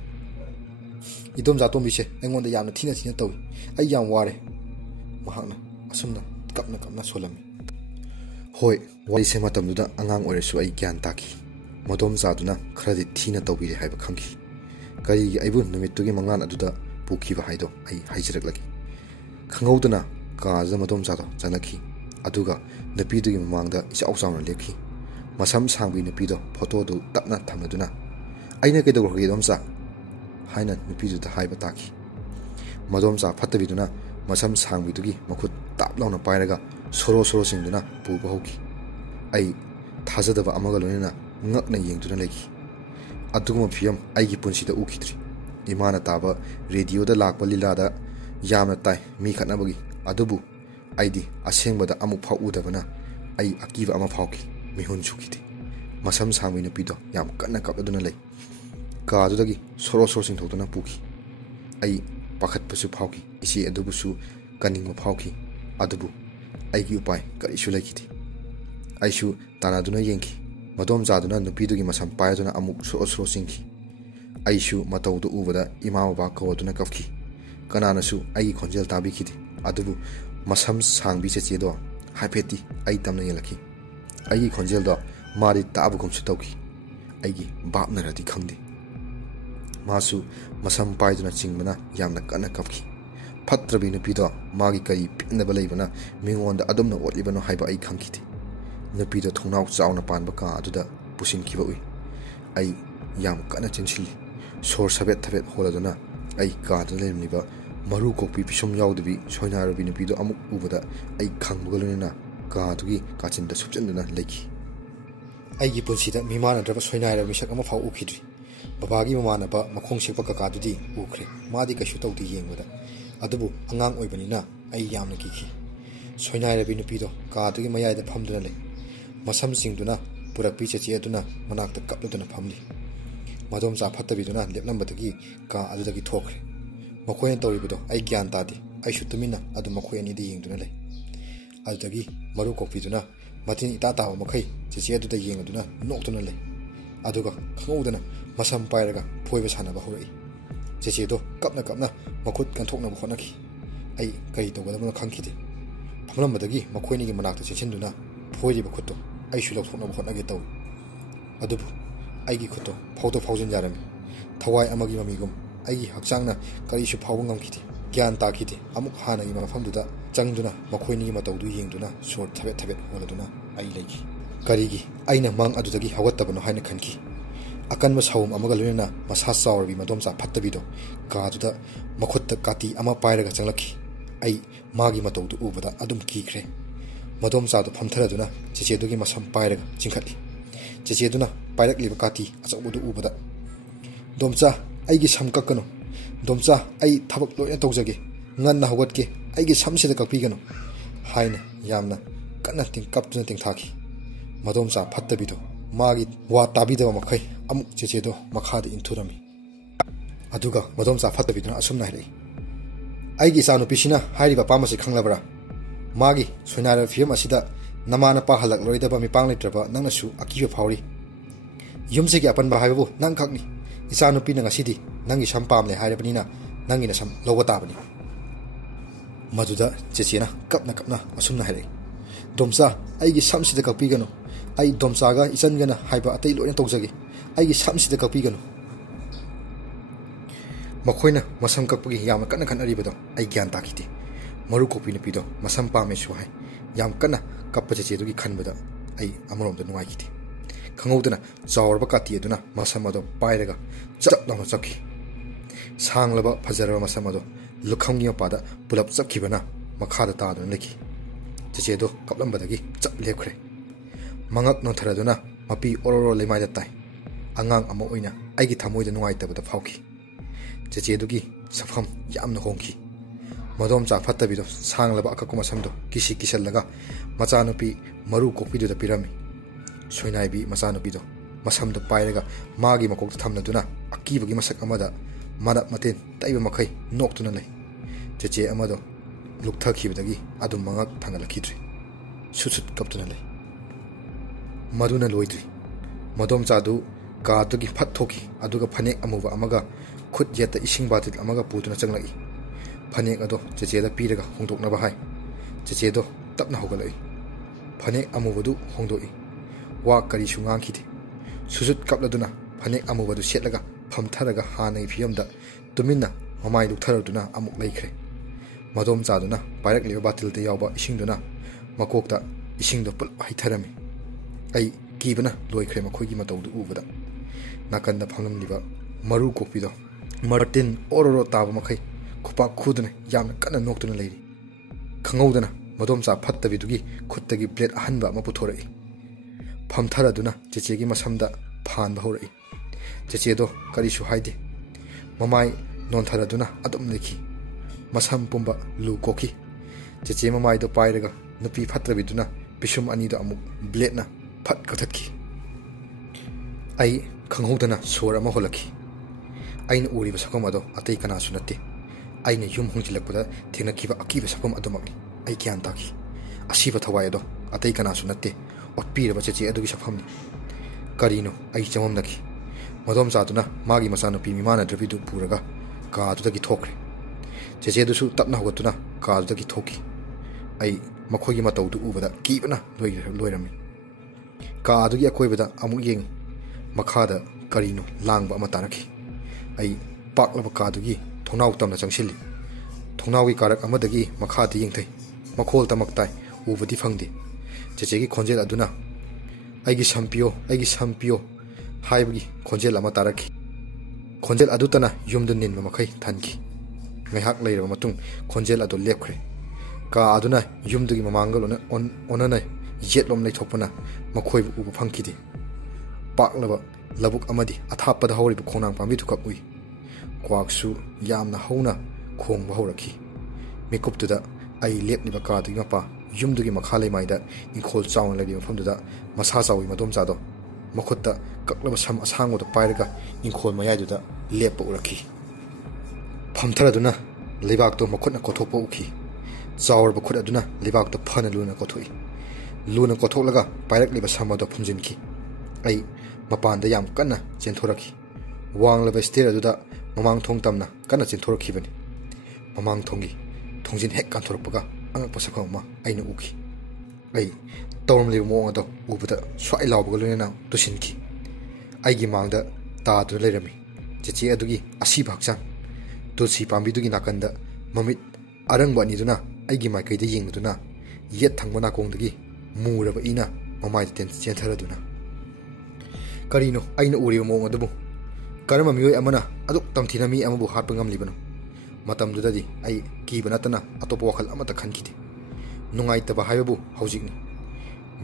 ꯏꯗꯣꯝꯆꯥ ꯇꯣꯝꯕꯤꯁꯦ ꯑꯩꯉꯣꯟꯗ ꯌꯥꯝꯅ ꯊꯤꯅ ꯇꯧꯏ ꯑꯩ ꯌꯥꯝ ꯋꯥꯔꯦ ꯃꯍꯥꯛꯅ ꯑꯁꯨꯝꯅ ꯀꯞꯅ ꯀꯞꯅ ꯁꯣꯜꯂꯝꯃꯤ ꯍꯣꯏ ꯋꯥꯔꯤꯁꯦ ꯃꯇꯝꯗꯨꯗ ꯑꯉꯥꯡ ꯑꯣꯏꯔꯁꯨ ꯑꯩ ꯒ꯭ꯌꯥꯟ ꯇꯥꯈꯤ ꯃꯗꯣꯝꯆꯥꯗꯨꯅ ꯈꯔꯗꯤ ꯊꯤꯅ ꯇꯧꯕꯤꯔꯦ ꯍꯥꯏꯕ ꯈꯪꯈꯤ ꯀꯔꯤꯒꯤ ꯑꯩꯕꯨ ꯅꯨꯃꯤꯠꯇꯨꯒꯤ ꯃꯪꯂꯥꯟ ꯑꯗꯨꯗ ꯄꯨꯈꯤꯕ ꯍꯥꯏꯗꯣ ꯑꯩ ꯍꯥꯏꯖꯔꯛꯂꯒꯦ ꯈꯪꯍꯧꯗꯅ ꯀꯥꯗꯨꯗ ꯃꯗꯣꯝꯆꯥꯗꯣ ꯆꯪꯂꯛꯈꯤ ꯑꯗꯨꯒ ꯅꯨꯄꯤꯗꯨꯒꯤ ꯃꯃꯥꯡꯗ ꯏꯆꯥꯎ ꯆꯥꯎꯅ ꯂꯦꯞꯈꯤ ꯃꯁꯝ ꯁꯥꯡꯕꯤ ꯅꯨꯄꯤꯗꯣ ꯐꯣꯇꯣꯗꯨ ꯇꯞꯅ ꯊꯝꯂꯗꯨꯅ ꯑꯩꯅ ꯀꯩꯗꯧꯈ꯭ꯔꯒꯦ ꯏꯗꯣꯝꯆꯥ ꯍꯥꯏꯅ ꯅꯨꯄꯤꯗꯨꯗ ꯍꯥꯏꯕ ꯇꯥꯈꯤ ꯃꯗꯣꯝꯆꯥ ꯐꯠꯇꯕꯤꯗꯨꯅ ꯃꯁꯝ ꯁꯥꯡꯕꯤꯗꯨꯒꯤ ꯃꯈꯨꯠ ꯇꯥꯞ ꯂꯥꯎꯅ ꯄꯥꯏꯔꯒ ꯁꯣꯔꯣ ꯆꯤꯡꯗꯨꯅ ꯄꯨꯕ ꯍꯧꯈꯤ ꯑꯩ ꯊꯥꯖꯗꯕ ꯑꯃꯒ ꯂꯣꯏꯅꯅ ꯉꯛꯅ ꯌꯦꯡꯗꯨꯅ ꯂꯩꯈꯤ ꯑꯗꯨꯒꯨꯝꯕ ꯐꯤꯕꯝ ꯑꯩꯒꯤ ꯄꯨꯟꯁꯤꯗ ꯎꯈꯤꯗ꯭ꯔꯤ ꯏꯃꯥꯅ ꯇꯥꯕ ꯔꯦꯗꯤꯑꯣꯗ ꯂꯥꯛꯄ ꯂꯤꯂꯥꯗ ꯌꯥꯝꯅ ꯇꯥꯏ ꯃꯤ ꯈꯠꯅꯕꯒꯤ ꯑꯗꯨꯕꯨ ꯑꯩꯗꯤ ꯑꯁꯦꯡꯕꯗ ꯑꯃꯨꯛ ꯐꯥꯎ ꯎꯗꯕꯅ ꯑꯩ ꯑꯀꯤꯕ ꯑꯃ ꯐꯥꯎꯈꯤ ꯃꯤꯍꯨꯟ ꯁꯨꯈꯤꯗꯦ ꯃꯁꯝ ꯁꯥꯡꯕꯤ ꯅꯨꯄꯤꯗꯣ ꯌꯥꯝ ꯀꯟꯅ ꯀꯞꯂꯗꯨꯅ ꯂꯩ ꯀꯥꯗꯨꯗꯒꯤ ꯁꯣꯔꯣ ꯆꯤꯡꯊꯣꯛꯇꯨꯅ ꯄꯨꯈꯤ ꯑꯩ ꯄꯥꯈꯠꯄꯁꯨ ꯐꯥꯎꯈꯤ ꯏꯆꯦ ꯑꯗꯨꯕꯨꯁꯨ ꯀꯟꯅꯤꯡꯕ ꯐꯥꯎꯈꯤ ꯑꯗꯨꯕꯨ ꯑꯩꯒꯤ ꯎꯄꯥꯏ ꯀꯔꯤꯁꯨ ꯂꯩꯈꯤꯗꯦ ꯑꯩꯁꯨ ꯇꯥꯟꯅꯗꯨꯅ ꯌꯦꯡꯈꯤ ꯃꯗꯣꯝꯆꯥꯗꯨꯅ ꯅꯨꯄꯤꯗꯨꯒꯤ ꯃꯁꯝ ꯄꯥꯏꯗꯨꯅ ꯑꯃꯨꯛ ꯁꯣꯔꯣ ꯆꯤꯡꯈꯤ ꯑꯩꯁꯨ ꯃꯇꯧꯗꯨ ꯎꯕꯗ ꯏꯃꯥ ꯕꯕꯥ ꯀꯧꯗꯨꯅ ꯀꯞꯈꯤ ꯀꯅꯥꯅꯁꯨ ꯑꯩꯒꯤ ꯈꯣꯟꯖꯦꯜ ꯇꯥꯕꯤꯈꯤꯗꯦ ꯑꯗꯨꯕꯨ ꯃꯁꯝ ꯁꯥꯡꯕꯤ ꯆꯦꯆꯦꯗꯣ ꯍꯥꯏꯐꯦꯠꯇꯤ ꯑꯩ ꯇꯝꯅ ꯌꯦꯡꯂꯛꯈꯤ ꯑꯩꯒꯤ ꯈꯣꯟꯖꯦꯜꯗꯣ ꯃꯥꯗꯤ ꯇꯥꯕꯒꯨꯝꯁꯨ ꯇꯧꯈꯤ ꯑꯩꯒꯤ ꯕꯥꯞꯅꯔꯗꯤ ꯈꯪꯗꯦ ꯃꯥꯁꯨ ꯃꯁꯝ ꯄꯥꯏꯗꯨꯅ ꯆꯤꯡꯕꯅ ꯌꯥꯝꯅ ꯀꯟꯅ ꯀꯞꯈꯤ ꯐꯠꯇ꯭ꯔꯕꯤ ꯅꯨꯄꯤꯗꯣ ꯃꯥꯒꯤ ꯀꯔꯤ ꯄꯦꯟꯗꯕ ꯂꯩꯕꯅ ꯃꯤꯉꯣꯟꯗ ꯑꯗꯨꯝꯅ ꯑꯣꯠꯂꯤꯕꯅꯣ ꯍꯥꯏꯕ ꯑꯩ ꯈꯪꯈꯤꯗꯦ ꯅꯨꯄꯤꯗꯣ ꯊꯣꯡꯅꯥꯎ ꯆꯥꯎꯅ ꯄꯥꯟꯕ ꯀꯥ ꯑꯗꯨꯗ ꯄꯨꯁꯤꯟꯈꯤꯕ ꯎꯏ ꯑꯩ ꯌꯥꯝ ꯀꯟꯅ ꯆꯦꯟꯁꯤꯜꯂꯤ ꯁꯣꯔ ꯁꯕꯦꯠ ꯊꯕꯦꯠ ꯍꯣꯜꯂꯗꯨꯅ ꯑꯩ ꯀꯥꯗ ꯂꯩꯔꯝꯂꯤꯕ ꯃꯔꯨ ꯀꯣꯛꯄꯤ ꯄꯤꯁꯨꯝ ꯌꯥꯎꯗꯕꯤ ꯁꯣꯏꯅꯥꯏꯔꯕꯤ ꯅꯨꯄꯤꯗꯣ ꯑꯃꯨꯛ ꯎꯕꯗ ꯑꯩ ꯈꯪꯕꯒ ꯂꯣꯏꯅꯅ ꯀꯥꯗꯨꯒꯤ ꯀꯥꯆꯤꯟꯗ ꯁꯨꯞꯆꯤꯟꯗꯨꯅ ꯂꯩꯈꯤ ꯑꯩꯒꯤ ꯄꯨꯟꯁꯤꯗ ꯃꯤꯃꯥꯟꯅꯗ꯭ꯔꯕ ꯁꯣꯏꯅꯥꯏꯔꯕ ꯃꯤꯁꯛ ꯑꯃ ꯐꯥꯎ ꯎꯈꯤꯗ꯭ꯔꯤ ꯕꯕꯥꯒꯤ ꯃꯃꯥꯟꯅꯕ ꯃꯈꯣꯡ ꯁꯦꯛꯄ ꯀꯀꯥꯗꯨꯗꯤ ꯎꯈ꯭ꯔꯦ ꯃꯥꯗꯤ ꯀꯩꯁꯨ ꯇꯧꯗꯦ ꯌꯦꯡꯕꯗ ꯑꯗꯨꯕꯨ ꯑꯉꯥꯡ ꯑꯣꯏꯕꯅꯤꯅ ꯑꯩ ꯌꯥꯝꯅ ꯀꯤꯈꯤ ꯁꯣꯏꯅꯥꯏꯔꯕꯤ ꯅꯨꯄꯤꯗꯣ ꯀꯥꯗꯨꯒꯤ ꯃꯌꯥꯏꯗ ꯐꯝꯗꯨꯅ ꯂꯩ ꯃꯁꯝꯁꯤꯡꯗꯨꯅ ꯄꯨꯔꯛꯄꯤ ꯆꯦꯆꯦ ꯑꯗꯨꯅ ꯃꯅꯥꯛꯇ ꯀꯞꯂꯗꯨꯅ ꯐꯝꯂꯤ ꯃꯗꯣꯝꯆꯥ ꯐꯠꯇꯕꯤꯗꯨꯅ ꯂꯦꯞꯂꯝꯕꯗꯒꯤ ꯀꯥ ꯑꯗꯨꯗꯒꯤ ꯊꯣꯛꯈ꯭ꯔꯦ ꯃꯈꯣꯏꯅ ꯇꯧꯔꯤꯕꯗꯣ ꯑꯩ ꯒ꯭ꯌꯥꯟ ꯇꯥꯗꯦ ꯑꯩꯁꯨ ꯇꯨꯃꯤꯟꯅ ꯑꯗꯨ ꯃꯈꯣꯏ ꯑꯅꯤꯗ ꯌꯦꯡꯗꯨꯅ ꯂꯩ ꯑꯗꯨꯗꯒꯤ ꯃꯔꯨ ꯀꯣꯛꯄꯤꯗꯨꯅ ꯃꯇꯤꯟ ꯏꯇꯥ ꯇꯥꯕ ꯃꯈꯩ ꯆꯦꯆꯦ ꯑꯗꯨꯗ ꯌꯦꯡꯗꯨꯅ ꯅꯣꯛꯇꯨꯅ ꯂꯩ ꯑꯗꯨꯒ ꯈꯪꯍꯧꯗꯅ ꯃꯁꯝ ꯄꯥꯏꯔꯒ ꯐꯣꯏꯕ ꯁꯥꯟꯅꯕ ꯍꯧꯔꯛꯏ ꯆꯦꯆꯦꯗꯣ ꯀꯞꯅ ꯀꯞꯅ ꯃꯈꯨꯠ ꯀꯟꯊꯣꯛꯅꯕ ꯍꯣꯠꯅꯈꯤ ꯑꯩ ꯀꯔꯤ ꯇꯧꯒꯗꯕꯅꯣ ꯈꯪꯈꯤꯗꯦ ꯐꯝꯂꯝꯕꯗꯒꯤ ꯃꯈꯣꯏꯅꯤꯒꯤ ꯃꯅꯥꯛꯇ ꯆꯦꯟꯁꯤꯟꯗꯨꯅ ꯐꯣꯏꯔꯤꯕ ꯈꯨꯠꯇꯣ ꯑꯩꯁꯨ ꯂꯧꯊꯣꯛꯅꯕ ꯍꯣꯠꯅꯒꯦ ꯇꯧꯏ ꯑꯗꯨꯕꯨ ꯑꯩꯒꯤ ꯈꯨꯠꯇꯣ ꯐꯥꯎꯗꯣꯛ ꯐꯥꯎꯖꯤꯟ ꯌꯥꯔꯝꯃꯤ ꯊꯋꯥꯏ ꯑꯃꯒꯤ ꯃꯃꯤꯒꯨꯝ ꯑꯩꯒꯤ ꯍꯛꯆꯥꯡꯅ ꯀꯔꯤꯁꯨ ꯐꯥꯎꯕ ꯉꯝꯈꯤꯗꯦ ꯒ꯭ꯌꯥꯟ ꯇꯥꯈꯤꯗꯦ ꯑꯃꯨꯛ ꯍꯥꯟꯅꯒꯤ ꯃꯐꯝꯗꯨꯗ ꯆꯪꯗꯨꯅ ꯃꯈꯣꯏꯅꯤꯒꯤ ꯃꯇꯧꯗꯨ ꯌꯦꯡꯗꯨꯅ ꯁꯣꯔ ꯊꯕꯦꯠ ꯊꯕꯦꯠ ꯍꯣꯜꯂꯗꯨꯅ ꯑꯩ ꯂꯩꯈꯤ ꯀꯔꯤꯒꯤ ꯑꯩꯅ ꯃꯪ ꯑꯗꯨꯗꯒꯤ ꯍꯧꯒꯠꯇꯕꯅꯣ ꯍꯥꯏꯅ ꯈꯟꯈꯤ ꯑꯀꯟꯕ ꯁꯥꯎꯝ ꯑꯃꯒ ꯂꯣꯏꯅꯅ ꯃꯁꯥ ꯆꯥꯎꯔꯕꯤ ꯃꯗꯣꯝꯆꯥ ꯐꯠꯇꯕꯤꯗꯣ ꯀꯥꯗꯨꯗ ꯃꯈꯨꯠꯇ ꯀꯥꯇꯤ ꯑꯃ ꯄꯥꯏꯔꯒ ꯆꯪꯂꯛꯈꯤ ꯑꯩ ꯃꯥꯒꯤ ꯃꯇꯧꯗꯨ ꯎꯕꯗ ꯑꯗꯨꯝ ꯀꯤꯈ꯭ꯔꯦ ꯃꯗꯣꯝꯆꯥꯗꯨ ꯐꯝꯊꯔꯗꯨꯅ ꯆꯦꯆꯦꯗꯨꯒꯤ ꯃꯁꯝ ꯄꯥꯏꯔꯒ ꯆꯤꯡꯈꯠꯂꯤ ꯆꯦꯆꯦꯗꯨꯅ ꯄꯥꯏꯔꯛꯂꯤꯕ ꯀꯥꯇꯤ ꯑꯆꯧꯕꯗꯨ ꯎꯕꯗ ꯗꯣꯝꯆꯥ ꯑꯩꯒꯤ ꯁꯝ ꯀꯛꯀꯅꯨ ꯗꯣꯝꯆꯥ ꯑꯩ ꯊꯕꯛ ꯂꯣꯏꯅ ꯇꯧꯖꯒꯦ ꯉꯟꯅ ꯍꯧꯒꯠꯀꯦ ꯑꯩꯒꯤ ꯁꯝꯁꯤꯗ ꯀꯛꯄꯤꯒꯅꯨ ꯍꯥꯏꯅ ꯌꯥꯝꯅ ꯀꯟꯅ ꯀꯞꯇꯨꯅ ꯇꯦꯡꯊꯥꯈꯤ ꯃꯗꯣꯝꯆꯥ ꯐꯠꯇꯕꯤꯗꯣ ꯃꯥꯒꯤ ꯋꯥ ꯇꯥꯕꯤꯗꯕ ꯃꯈꯩ ꯑꯃꯨꯛ ꯆꯦꯆꯦꯗꯣ ꯃꯈꯥꯗ ꯏꯟꯊꯨꯔꯝꯃꯤ ꯑꯗꯨꯒ ꯃꯗꯣꯝꯆꯥ ꯐꯠꯇꯕꯤꯗꯨꯅ ꯑꯁꯨꯝꯅ ꯍꯥꯏꯔꯛꯏ ꯑꯩꯒꯤ ꯏꯆꯥꯅꯨꯄꯤꯁꯤꯅ ꯍꯥꯏꯔꯤꯕ ꯑꯄꯥꯝꯕꯁꯤ ꯈꯪꯂꯕ꯭ꯔꯥ ꯃꯥꯒꯤ ꯁꯣꯏꯅꯥꯏꯔꯕ ꯐꯤꯕꯝ ꯑꯁꯤꯗ ꯅꯃꯥ ꯅꯄꯥ ꯍꯜꯂꯛꯂꯣꯏꯗꯕ ꯃꯤꯄꯥꯡ ꯂꯩꯇ꯭ꯔꯕ ꯅꯪꯅꯁꯨ ꯑꯀꯤꯕ ꯐꯥꯎꯔꯤ ꯌꯨꯝꯁꯤꯒꯤ ꯑꯄꯟꯕ ꯍꯥꯏꯕꯕꯨ ꯅꯪ ꯈꯛꯅꯤ ꯏꯆꯥꯅꯨꯄꯤꯅ ꯉꯁꯤꯗꯤ ꯅꯪꯒꯤ ꯁꯝ ꯄꯥꯝꯂꯦ ꯍꯥꯏꯔꯕꯅꯤꯅ ꯅꯪꯒꯤꯅ ꯁꯝ ꯂꯧꯕ ꯇꯥꯕꯅꯤ ꯃꯗꯨꯗ ꯆꯦꯆꯦꯅ ꯀꯞꯅ ꯀꯞꯅ ꯑꯁꯨꯝꯅ ꯍꯥꯏꯔꯛꯏ ꯗꯣꯝꯆꯥ ꯑꯩꯒꯤ ꯁꯝꯁꯤꯗ ꯀꯛꯄꯤꯒꯅꯨ ꯑꯩ ꯗꯣꯝꯆꯥꯒ ꯏꯆꯟꯒꯅ ꯍꯥꯏꯕ ꯑꯇꯩ ꯂꯣꯏꯅ ꯇꯧꯖꯒꯦ ꯑꯩꯒꯤ ꯁꯝꯁꯤꯗ ꯀꯛꯄꯤꯒꯅꯨ ꯃꯈꯣꯏꯅ ꯃꯁꯝ ꯀꯛꯄꯒꯤ ꯌꯥꯝꯅ ꯀꯟꯅ ꯈꯠꯅꯔꯤꯕꯗꯣ ꯑꯩ ꯒ꯭ꯌꯥꯟ ꯇꯥꯈꯤꯗꯦ ꯃꯔꯨ ꯀꯣꯛꯄꯤ ꯅꯨꯄꯤꯗꯣ ꯃꯁꯝ ꯄꯥꯝꯃꯦꯁꯨ ꯍꯥꯏ ꯌꯥꯝ ꯀꯟꯅ ꯀꯞꯄ ꯆꯦꯆꯦꯗꯨꯒꯤ ꯈꯟꯕꯗ ꯑꯩ ꯑꯃꯔꯣꯝꯗ ꯅꯨꯡꯉꯥꯏꯈꯤꯗꯦ ꯈꯪꯍꯧꯗꯅ ꯆꯥꯎꯔꯕ ꯀꯥꯇꯤ ꯑꯗꯨꯅ ꯃꯁꯝ ꯑꯗꯣ ꯄꯥꯏꯔꯒ ꯆꯞ ꯂꯥꯎꯅ ꯆꯞꯈꯤ ꯁꯥꯡꯂꯕ ꯐꯖꯔꯕ ꯃꯁꯝ ꯑꯗꯣ ꯂꯨꯈꯝꯒꯤ ꯃꯄꯥꯗ ꯄꯨꯂꯞ ꯆꯞꯈꯤꯕꯅ ꯃꯈꯥꯗ ꯇꯥꯗꯨꯅ ꯂꯩꯈꯤ ꯆꯦꯆꯦꯗꯣ ꯀꯞꯂꯝꯕꯗꯒꯤ ꯆꯞ ꯂꯦꯞꯈ꯭ꯔꯦ ꯃꯉꯛ ꯅꯣꯟꯊꯔꯗꯨꯅ ꯃꯄꯤ ꯑꯣꯔꯣꯔꯣ ꯂꯩꯃꯥꯏꯗ ꯇꯥꯏ ꯑꯉꯥꯡ ꯑꯃ ꯑꯣꯏꯅ ꯑꯩꯒꯤ ꯊꯃꯣꯏꯗ ꯅꯨꯡꯉꯥꯏꯇꯕꯗ ꯐꯥꯎꯈꯤ ꯆꯦꯆꯦꯗꯨꯒꯤ ꯁꯛꯐꯝ ꯌꯥꯝꯅ ꯍꯣꯡꯈꯤ ꯃꯗꯣꯝꯆꯥ ꯐꯠꯇꯕꯤꯗꯣ ꯁꯥꯡꯂꯕ ꯑꯀꯛꯄ ꯃꯁꯝꯗꯣ ꯀꯤꯁꯤ ꯀꯤꯁꯜꯂꯒ ꯃꯆꯥꯅꯨꯄꯤ ꯃꯔꯨ ꯀꯣꯛꯄꯤꯗꯨꯗ ꯄꯤꯔꯝꯃꯤ ꯁꯣꯏꯅꯥꯏꯕꯤ ꯃꯆꯥꯅꯨꯄꯤꯗꯣ ꯃꯁꯝꯗꯣ ꯄꯥꯏꯔꯒ ꯃꯥꯒꯤ ꯃꯀꯣꯛꯇ ꯊꯝꯅꯗꯨꯅ ꯑꯀꯤꯕꯒꯤ ꯃꯁꯛ ꯑꯃꯗ ꯃꯅꯞ ꯃꯇꯦꯟ ꯇꯩꯕ ꯃꯈꯩ ꯅꯣꯛꯇꯨꯅ ꯂꯩ ꯆꯦꯆꯦ ꯑꯃꯗꯣ ꯂꯨꯛꯊꯈꯤꯕꯗꯒꯤ ꯑꯗꯨꯝ ꯃꯉꯛ ꯊꯥꯡꯒꯠꯂꯛꯈꯤꯗ꯭ꯔꯤ ꯁꯨꯠ ꯁꯨꯠ ꯀꯞꯇꯨꯅ ꯂꯩ ꯃꯗꯨꯅ ꯂꯣꯏꯗ꯭ꯔꯤ ꯃꯗꯣꯝꯆꯥꯗꯨ ꯀꯥꯗꯨꯒꯤ ꯐꯠ ꯊꯣꯛꯈꯤ ꯑꯗꯨꯒ ꯐꯅꯦꯛ ꯑꯃꯨꯕ ꯑꯃꯒ ꯈꯨꯠ ꯌꯦꯠꯇ ꯏꯁꯤꯡ ꯕꯥꯇꯤꯜ ꯑꯃꯒ ꯄꯨꯗꯨꯅ ꯆꯪꯂꯛꯏ ꯐꯅꯦꯛ ꯑꯗꯣ ꯆꯦꯆꯦꯗ ꯄꯤꯔꯒ ꯍꯣꯡꯗꯣꯛꯅꯕ ꯍꯥꯏ ꯆꯦꯆꯦꯗꯣ ꯇꯞꯅ ꯍꯧꯒꯠꯂꯛꯏ ꯐꯅꯦꯛ ꯑꯃꯨꯕꯗꯨ ꯍꯣꯡꯗꯣꯛꯏ ꯋꯥ ꯀꯔꯤꯁꯨ ꯉꯥꯡꯈꯤꯗꯦ ꯁꯨꯁꯨꯠ ꯀꯞꯂꯗꯨꯅ ꯐꯅꯦꯛ ꯑꯃꯨꯕꯗꯨ ꯁꯦꯠꯂꯒ ꯐꯝꯊꯔꯒ ꯍꯥꯟꯅꯒꯤ ꯐꯤꯕꯝꯗ ꯇꯨꯃꯤꯟꯅ ꯃꯃꯥꯏ ꯂꯨꯛꯊꯔꯗꯨꯅ ꯑꯃꯨꯛ ꯂꯩꯈ꯭ꯔꯦ ꯃꯗꯣꯝꯆꯥꯗꯨꯅ ꯄꯥꯏꯔꯛꯂꯤꯕ ꯕꯥꯇꯤꯜꯗ ꯌꯥꯎꯕ ꯏꯁꯤꯡꯗꯨꯅ ꯃꯀꯣꯛꯇ ꯏꯁꯤꯡꯗꯣ ꯄꯨꯂꯞ ꯍꯩꯊꯔꯝꯃꯤ ꯑꯩ ꯀꯤꯕꯅ ꯂꯣꯏꯈ꯭ꯔꯦ ꯃꯈꯣꯏꯒꯤ ꯃꯇꯧꯗꯨ ꯎꯕꯗ ꯅꯥꯀꯟꯗ ꯐꯝꯂꯝꯂꯤꯕ ꯃꯔꯨ ꯀꯣꯛꯄꯤꯗꯣ ꯃꯔꯇꯤꯟ ꯑꯣꯔꯣꯔꯣ ꯇꯥꯕ ꯃꯈꯩ ꯈꯨꯄꯥꯛ ꯈꯨꯗꯨꯅ ꯌꯥꯝꯅ ꯀꯟꯅ ꯅꯣꯛꯇꯨꯅ ꯂꯩꯔꯤ ꯈꯪꯍꯧꯗꯅ ꯃꯗꯣꯝꯆꯥ ꯐꯠꯇꯕꯤꯗꯨꯒꯤ ꯈꯨꯠꯇꯒꯤ ꯕ꯭ꯂꯦꯠ ꯑꯍꯟꯕ ꯑꯃ ꯄꯨꯊꯣꯔꯛꯏ ꯐꯝꯊꯔꯗꯨꯅ ꯆꯦꯆꯦꯒꯤ ꯃꯁꯝꯗ ꯐꯥꯟꯕ ꯍꯧꯔꯛꯏ ꯆꯦꯆꯦꯗꯣ ꯀꯔꯤꯁꯨ ꯍꯥꯏꯗꯦ ꯃꯃꯥꯏ ꯅꯣꯟꯊꯔꯗꯨꯅ ꯑꯗꯨꯝ ꯂꯩꯈꯤ ꯃꯁꯝ ꯄꯨꯝꯕ ꯂꯨ ꯀꯣꯛꯈꯤ ꯆꯦꯆꯦ ꯃꯃꯥꯏꯗꯣ ꯄꯥꯏꯔꯒ ꯅꯨꯄꯤ ꯐꯠꯇꯕꯤꯗꯨꯅ ꯄꯤꯁꯨꯝ ꯑꯅꯤꯗꯣ ꯑꯃꯨꯛ ꯕ꯭ꯂꯦꯠꯅ ꯐꯠ ꯀꯛꯊꯠꯈꯤ ꯑꯩ ꯈꯪꯍꯧꯗꯅ ꯁꯣꯔ ꯑꯃ ꯍꯣꯜꯂꯛꯈꯤ ꯑꯩꯅ ꯎꯔꯤꯕ ꯁꯛꯐꯝ ꯑꯗꯣ ꯑꯇꯩ ꯀꯅꯥꯁꯨ ꯅꯠꯇꯦ ꯑꯩꯅ ꯌꯨꯝ ꯍꯣꯡꯖꯤꯜꯂꯛꯄꯗ ꯊꯦꯡꯅꯈꯤꯕ ꯑꯀꯤꯕ ꯁꯛꯐꯝ ꯑꯗꯨꯃꯛꯅꯤ ꯑꯩ ꯒ꯭ꯌꯥꯟ ꯇꯥꯈꯤ ꯑꯁꯤꯕ ꯊꯋꯥꯏ ꯑꯗꯣ ꯑꯇꯩ ꯀꯅꯥꯁꯨ ꯅꯠꯇꯦ ꯑꯣꯠꯄꯤꯔꯕ ꯆꯦꯆꯦ ꯑꯗꯨꯒꯤ ꯁꯛꯐꯝꯅꯤ ꯀꯔꯤꯅꯣ ꯑꯩ ꯆꯃꯝꯅꯈꯤ ꯃꯗꯣꯝꯆꯥꯗꯨꯅ ꯃꯥꯒꯤ ꯃꯆꯥꯅꯨꯄꯤ ꯃꯤꯃꯥꯟꯅꯗ꯭ꯔꯕꯤꯗꯨ ꯄꯨꯔꯒ ꯀꯥꯗꯨꯗꯒꯤ ꯊꯣꯛꯈ꯭ꯔꯦ ꯆꯦꯆꯦꯗꯨꯁꯨ ꯇꯞꯅ ꯍꯧꯒꯠꯇꯨꯅ ꯀꯥꯗꯨꯗꯒꯤ ꯊꯣꯛꯈꯤ ꯑꯩ ꯃꯈꯣꯏꯒꯤ ꯃꯇꯧꯗꯨ ꯎꯕꯗ ꯀꯤꯕꯅ ꯂꯣꯏꯔꯝꯃꯤ ꯀꯥ ꯑꯗꯨꯒꯤ ꯑꯀꯣꯏꯕꯗ ꯑꯃꯨꯛ ꯌꯦꯡꯉꯤ ꯃꯈꯥꯗ ꯀꯔꯤꯅꯣ ꯂꯥꯡꯕ ꯑꯃ ꯇꯥꯔꯛꯈꯤ ꯑꯩ ꯄꯥꯛꯂꯕ ꯀꯥꯗꯨꯒꯤ ꯊꯣꯡꯅꯥꯎ ꯇꯝꯅ ꯆꯪꯁꯤꯜꯂꯤ ꯊꯣꯡꯅꯥꯎꯒꯤ ꯀꯥꯔꯛ ꯑꯃꯗꯒꯤ ꯃꯈꯥꯗ ꯌꯦꯡꯊꯩ ꯃꯈꯣꯜ ꯇꯃꯛ ꯇꯥꯏ ꯎꯕꯗꯤ ꯐꯪꯗꯦ ꯆꯦꯆꯦꯒꯤ ꯈꯣꯟꯖꯦꯜ ꯑꯗꯨꯅ ꯑꯩꯒꯤ ꯁꯝ ꯄꯤꯌꯣ ꯑꯩꯒꯤ ꯁꯝ ꯄꯤꯌꯣ ꯍꯥꯏꯕꯒꯤ ꯈꯣꯟꯖꯦꯜ ꯑꯃ ꯇꯥꯔꯛꯈꯤ ꯈꯣꯟꯖꯦꯜ ꯑꯗꯨꯇꯅ ꯌꯨꯝꯗ ꯅꯤꯟꯕ ꯃꯈꯩ ꯊꯟꯈꯤ ꯉꯥꯏꯍꯥꯛ ꯂꯩꯔꯕ ꯃꯇꯨꯡ ꯈꯣꯟꯖꯦꯜ ꯑꯗꯨ ꯂꯦꯞꯈ꯭ꯔꯦ ꯀꯥ ꯑꯗꯨꯅ ꯌꯨꯝꯗꯨꯒꯤ ꯃꯃꯥꯡꯒ ꯑꯣꯟꯅꯅ ꯌꯦꯠꯂꯣꯝ ꯂꯩꯊꯣꯛꯄꯅ ꯃꯈꯣꯏꯕꯨ ꯎꯕ ꯐꯪꯈꯤꯗꯦ ꯄꯥꯛꯂꯕ ꯂꯧꯕꯨꯛ ꯑꯃꯗꯤ ꯑꯊꯥꯞꯄꯗ ꯍꯧꯔꯤꯕ ꯈꯣꯡꯅꯥꯡ ꯄꯥꯝꯕꯤꯗꯨꯈꯛ ꯎꯏ ꯀ꯭ꯋꯥꯛꯁꯨ ꯌꯥꯝꯅ ꯍꯧꯅ ꯈꯣꯡꯕ ꯍꯧꯔꯛꯈꯤ ꯃꯤꯀꯨꯞꯇꯨꯗ ꯑꯩ ꯂꯦꯞꯂꯤꯕ ꯀꯥꯗꯨꯒꯤ ꯃꯄꯥ ꯌꯨꯝꯗꯨꯒꯤ ꯃꯈꯥ ꯂꯩꯃꯥꯏꯗ ꯏꯪꯈꯣꯜ ꯆꯥꯎꯅ ꯂꯩꯔꯤꯕ ꯃꯐꯝꯗꯨꯗ ꯃꯁꯥ ꯆꯥꯎꯋꯤ ꯃꯗꯣꯝꯆꯥꯗꯣ ꯃꯈꯨꯠꯇ ꯀꯛꯂꯕ ꯁꯝ ꯑꯁꯥꯡꯕꯗꯣ ꯄꯥꯏꯔꯒ ꯏꯪꯈꯣꯜ ꯃꯌꯥꯏꯗꯨꯗ ꯂꯦꯞꯄ ꯎꯔꯛꯈꯤ ꯐꯝꯊꯔꯗꯨꯅ ꯂꯩꯕꯥꯛꯇꯣ ꯃꯈꯨꯠꯅ ꯀꯣꯊꯣꯛꯄ ꯎꯈꯤ ꯆꯥꯎꯔꯕ ꯈꯨꯠ ꯑꯗꯨꯅ ꯂꯩꯕꯥꯛꯇꯣ ꯐꯅ ꯂꯨꯅ ꯀꯣꯊꯣꯛꯏ ꯂꯨꯅ ꯀꯣꯊꯣꯛꯂꯒ ꯄꯥꯏꯔꯛꯂꯤꯕ ꯁꯝ ꯑꯗꯣ ꯐꯨꯝꯖꯤꯟꯈꯤ ꯑꯩ ꯃꯄꯥꯟꯗ ꯌꯥꯝ ꯀꯟꯅ ꯆꯦꯟꯊꯣꯔꯛꯈꯤ ꯋꯥꯡꯂꯕ ꯁ꯭ꯇꯦꯌꯔ ꯑꯗꯨꯗ ꯃꯃꯥꯡꯊꯣꯡ ꯇꯝꯅ ꯀꯟꯅ ꯆꯦꯟꯊꯣꯔꯛꯈꯤꯕꯅꯤ ꯃꯃꯥꯡꯊꯣꯡꯒꯤ ꯊꯣꯡꯖꯤꯟ ꯍꯦꯛ ꯀꯥꯟꯊꯣꯔꯛꯄꯒ ꯑꯉꯛꯄ ꯁꯛꯐꯝ ꯑꯃ ꯑꯩꯅ ꯎꯈꯤ ꯑꯩ ꯇꯧꯔꯝꯂꯤꯕ ꯃꯑꯣꯡ ꯑꯗꯣ ꯎꯕꯗ ꯁ꯭ꯋꯥꯏ ꯂꯥꯎꯕꯒ ꯂꯣꯏꯅꯅ ꯇꯨꯁꯤꯟꯈꯤ ꯑꯩꯒꯤ ꯃꯥꯡꯗ ꯇꯥꯗꯨꯅ ꯂꯩꯔꯝꯃꯤ ꯆꯦꯆꯦ ꯑꯗꯨꯒꯤ ꯑꯁꯤꯕ ꯍꯛꯆꯥꯡ tulsi pambidugi nakanda mamit arangba aniduna aigi maikaida yengduna yet thangba nakongdagi muraba ina mamai ten chentheraduna karino aina uriba mong adubu karama miyoi amana aduk tamthina mi amabu hatpa ngamlibano matamdudadi ai kiba natana atopa wakhal amata khankide nungaitaba haibabu haujikni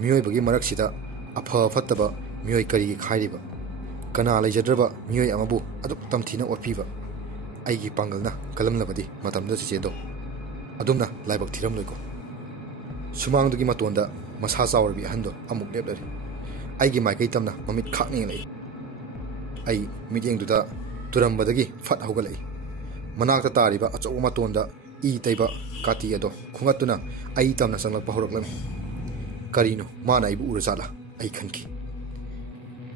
miyoi bagi maraksida afa fattaba miyoi kari khairiba kana laijadraba miyoi amabu aduk tamthina opiba aigi pangalna kalamlabadi matamda chedo adumna laibak thiram loiko sumangdugi matonda masa chawrbi hando amuk leplari aigi maikai tamna mamit khakni lai ai mityeng duda turambadagi fat hogalai manakta tariba achaw matonda I taiba kati ado khungatuna ai tamna sanglakpa horaklami karino mana ibu urasala ai khanki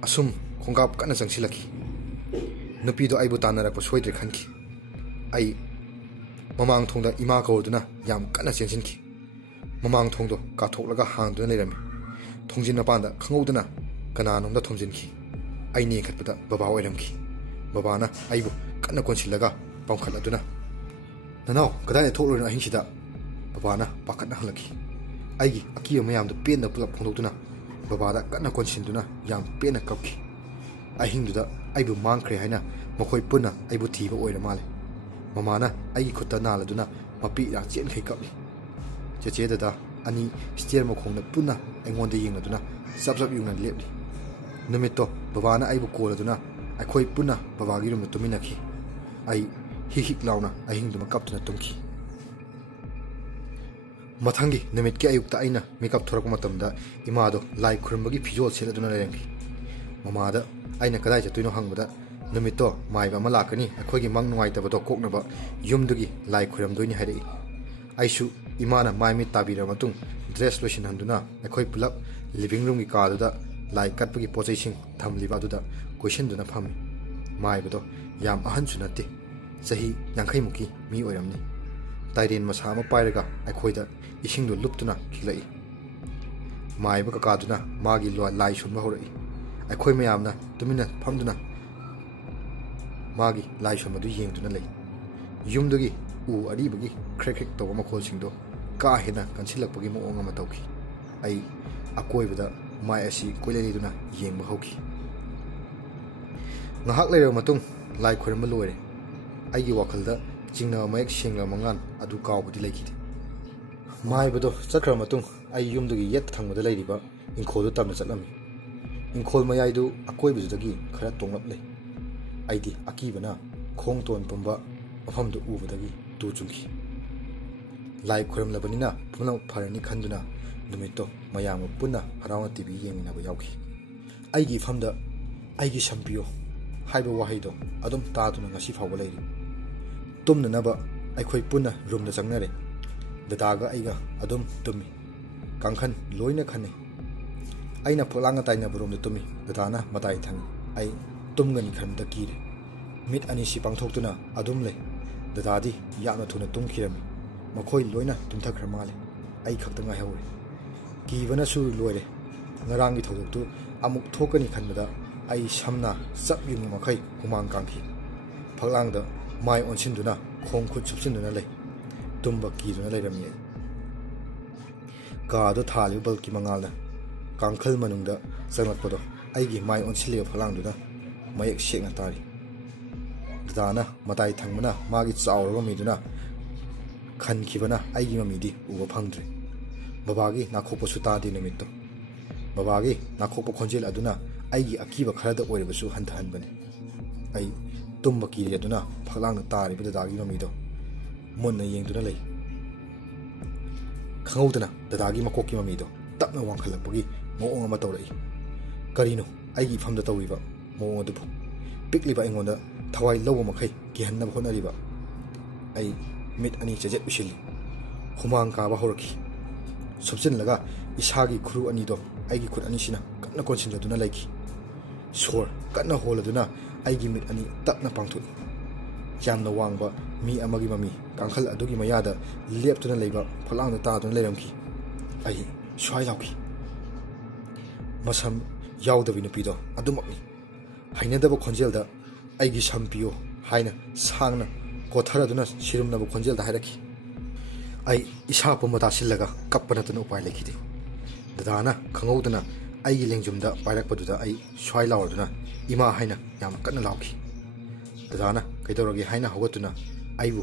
asum khongkap kana sangsilaki nupido aibu tanarakpa soidre khanki ai mamang thongda ima kawduna yam kana chensinki mamang thongdo ka thoklaga hangduna leirami thongjin napanda khanguduna kana nomda thomjinki ai ni khatpada baba oiramki babana aibu kana konsilaga pamkhaladuna nanau kadai thoklorina ahingsida babana pakatna halaki aigi akiyo mayamda penna pulap phondotuna babada kana konsinduna yam pena kapki ahingduda aibu mangkhre haina makhoi puna aibu thiba oira male mamana aigi khutta naladuna mapi ya chen khai kapli cheche dada ani stier mokhongna puna aingonda yengladuna sapsap yungna lepli numito babana aibu koladuna akhoi puna babagi rum tuminaki ai hik launa ahingduma kaptuna tumki mathangi numit ke ayukta aina makeup thorak matamda imado lai khurmbagi phijol seladuna lerengki mamada aina kadai chatuino hangbuda numito maiba malakani akhogi mang nuaitabado koknaba yumdugi lai khuramdoini hairi aisu imana maimi tabira matung dress lotion handuna akhoi pulap living room gi kaduda lai katpagi pochai sing thamliba duda question duna phami maibado yam ahan sunati sahi yankhai muki mi oiramni tairen masa ma pairaga akhoida isingdo luptuna khilai maiba kakaduna magi lo lai sunba horai akhoi mayamna tumina phamduna magi lai sunmadu yengduna lei yumdugi u aribagi krek krek toba makhol singdo ka hena kansilakpagi moong ama tawki ai akoibada mai asi koileliduna yengba hauki ngahak leira matung lai khurma loire aigi wakhalda jingna mayek singla mangan adu kawbudi leikide maibado chakra matung ai yumdugi yet thangmada leiriba ingkhodu tamna chatlami ingkhol mayaidu akoibudagi khara tonglap lei aidi akibana khongton pumba mafamdu ubudagi tu chungki lai khuram labanina pumna pharani khanduna numito mayam punna harawa tv yengina ba yauki aigi famda aigi sampiyo haiba wahaido adum taaduna ngasi fawba leiri tumna naba aikhoi punna room da changnare dadaga aiga adum tumi kangkhan loina khane aina pholanga taina room da tumi dadana matai thang ai tumgani khamda kire mit ani si pangthoktuna adum le dadadi yamna thuna tumkhirami makhoi loina tumthakhra male ai khakta nga hawre kibana su loire ngarangi thodoktu amuk thokani khanbada ai samna sap yung makhai humang kangki phalangda mai onsinduna khong khut chupsinduna lei tumba kiduna leirami ka do thali balki mangalna kangkhal manungda sanglakpodo aigi mai onsiliyo phalangduna mayek shekna tari dana matai thangmana magi chawrga miduna khankibana aigi mamidi uba phangdre babagi nakhopo sutadi nimitto babagi nakhopo khonjel aduna aigi akiba kharada oirebasu hanthanbane ai tumba kiri aduna phalangna tari bidagi mamido monna yengduna lei khangudana dadagi makoki mamido tapna wangkhalapagi moong ama tawrai karino aigi famda tawriba moong adu pikliba engonda thawai lawa makhai kihanna honariba ai mit ani chejet bishili humang ka ba horaki subsin laga isagi khuru ani do aigi khut ani sina kanna konsin duna laiki sor kanna holaduna aigi mit ani tapna pangthu jamna wangba mi amagi mami kangkhal adugi mayada leptuna leiba phalangda ta duna leiramki ai swai lauki masam yaudabina pido adumakni hainadaba khonjelda aigi sampiyo haina sangna कोथरदुना सिरुमनबु खोंजेलदा हायरखि आई इसा पुम दासिलगा कप्पनतन उपाय लेखिदे ददाना खंगौदना आईगी लेंजुमदा पायरकपदुदा आई स्वाय लावदुना इमा हायना याम कन्ना लावखि ददाना कैदौरगे हायना हौगतुना आइबु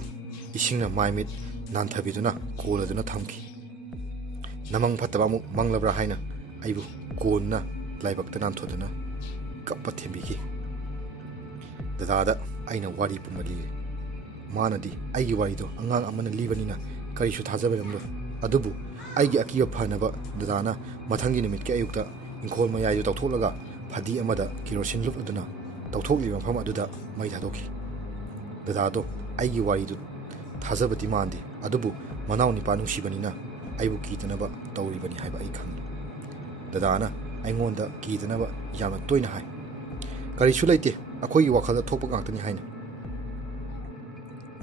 इसिंगना माइमित नानथबिदुना कोलदुना थमखि नमंग फतबा मु मंगलब्रा हायना आइबु कोनना लाइबक्ता नानथोदुना कप्पा थेंबिखि ददादा आइना वारी पुमा लिरे मानदी आइगी वारीदो अंगांग अमना लीबनिना करिसु थाजबरमलो अदुबु आइगी अकियो फनबा ददाना मथंगी निमित के अयुक्ता इंखोल मयाइदो तौथोलगा फदी अमदा किरोसिन लुप अदुना तौथोकलिबा मफम अदुदा मई थादोखि ददादो आइगी वारीदो थाजबति मानदी अदुबु मनाव निपा नुसिबनिना आइबु कीतनबा तौरिबनि हाइबा आई खंगी ददाना आइंगोंदा कीतनबा याम तोयना हाय करिसु लैते अखोई वाखलदा थोपा गांतनी हायना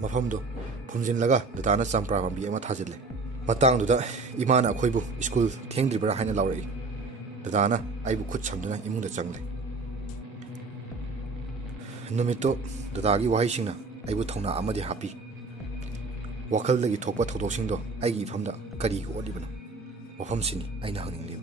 मफमदो फुमजिनलगा ददाना चंप्रा पांबी अमा थाजिले मतंगदुदा इमाना अखोइबु स्कूल थेंद्रिबरा हायना लावरई ददाना आइबु खुद समदुना इमुंदा चंगले नुमितो ददागी वाहिसिंगना आइबु थौना अमदि हापी वखलदगी थोपा थौदोसिंगदो आइगी इफमदा करी ओलिबनो मफमसिनी आइना हंगिंगलियो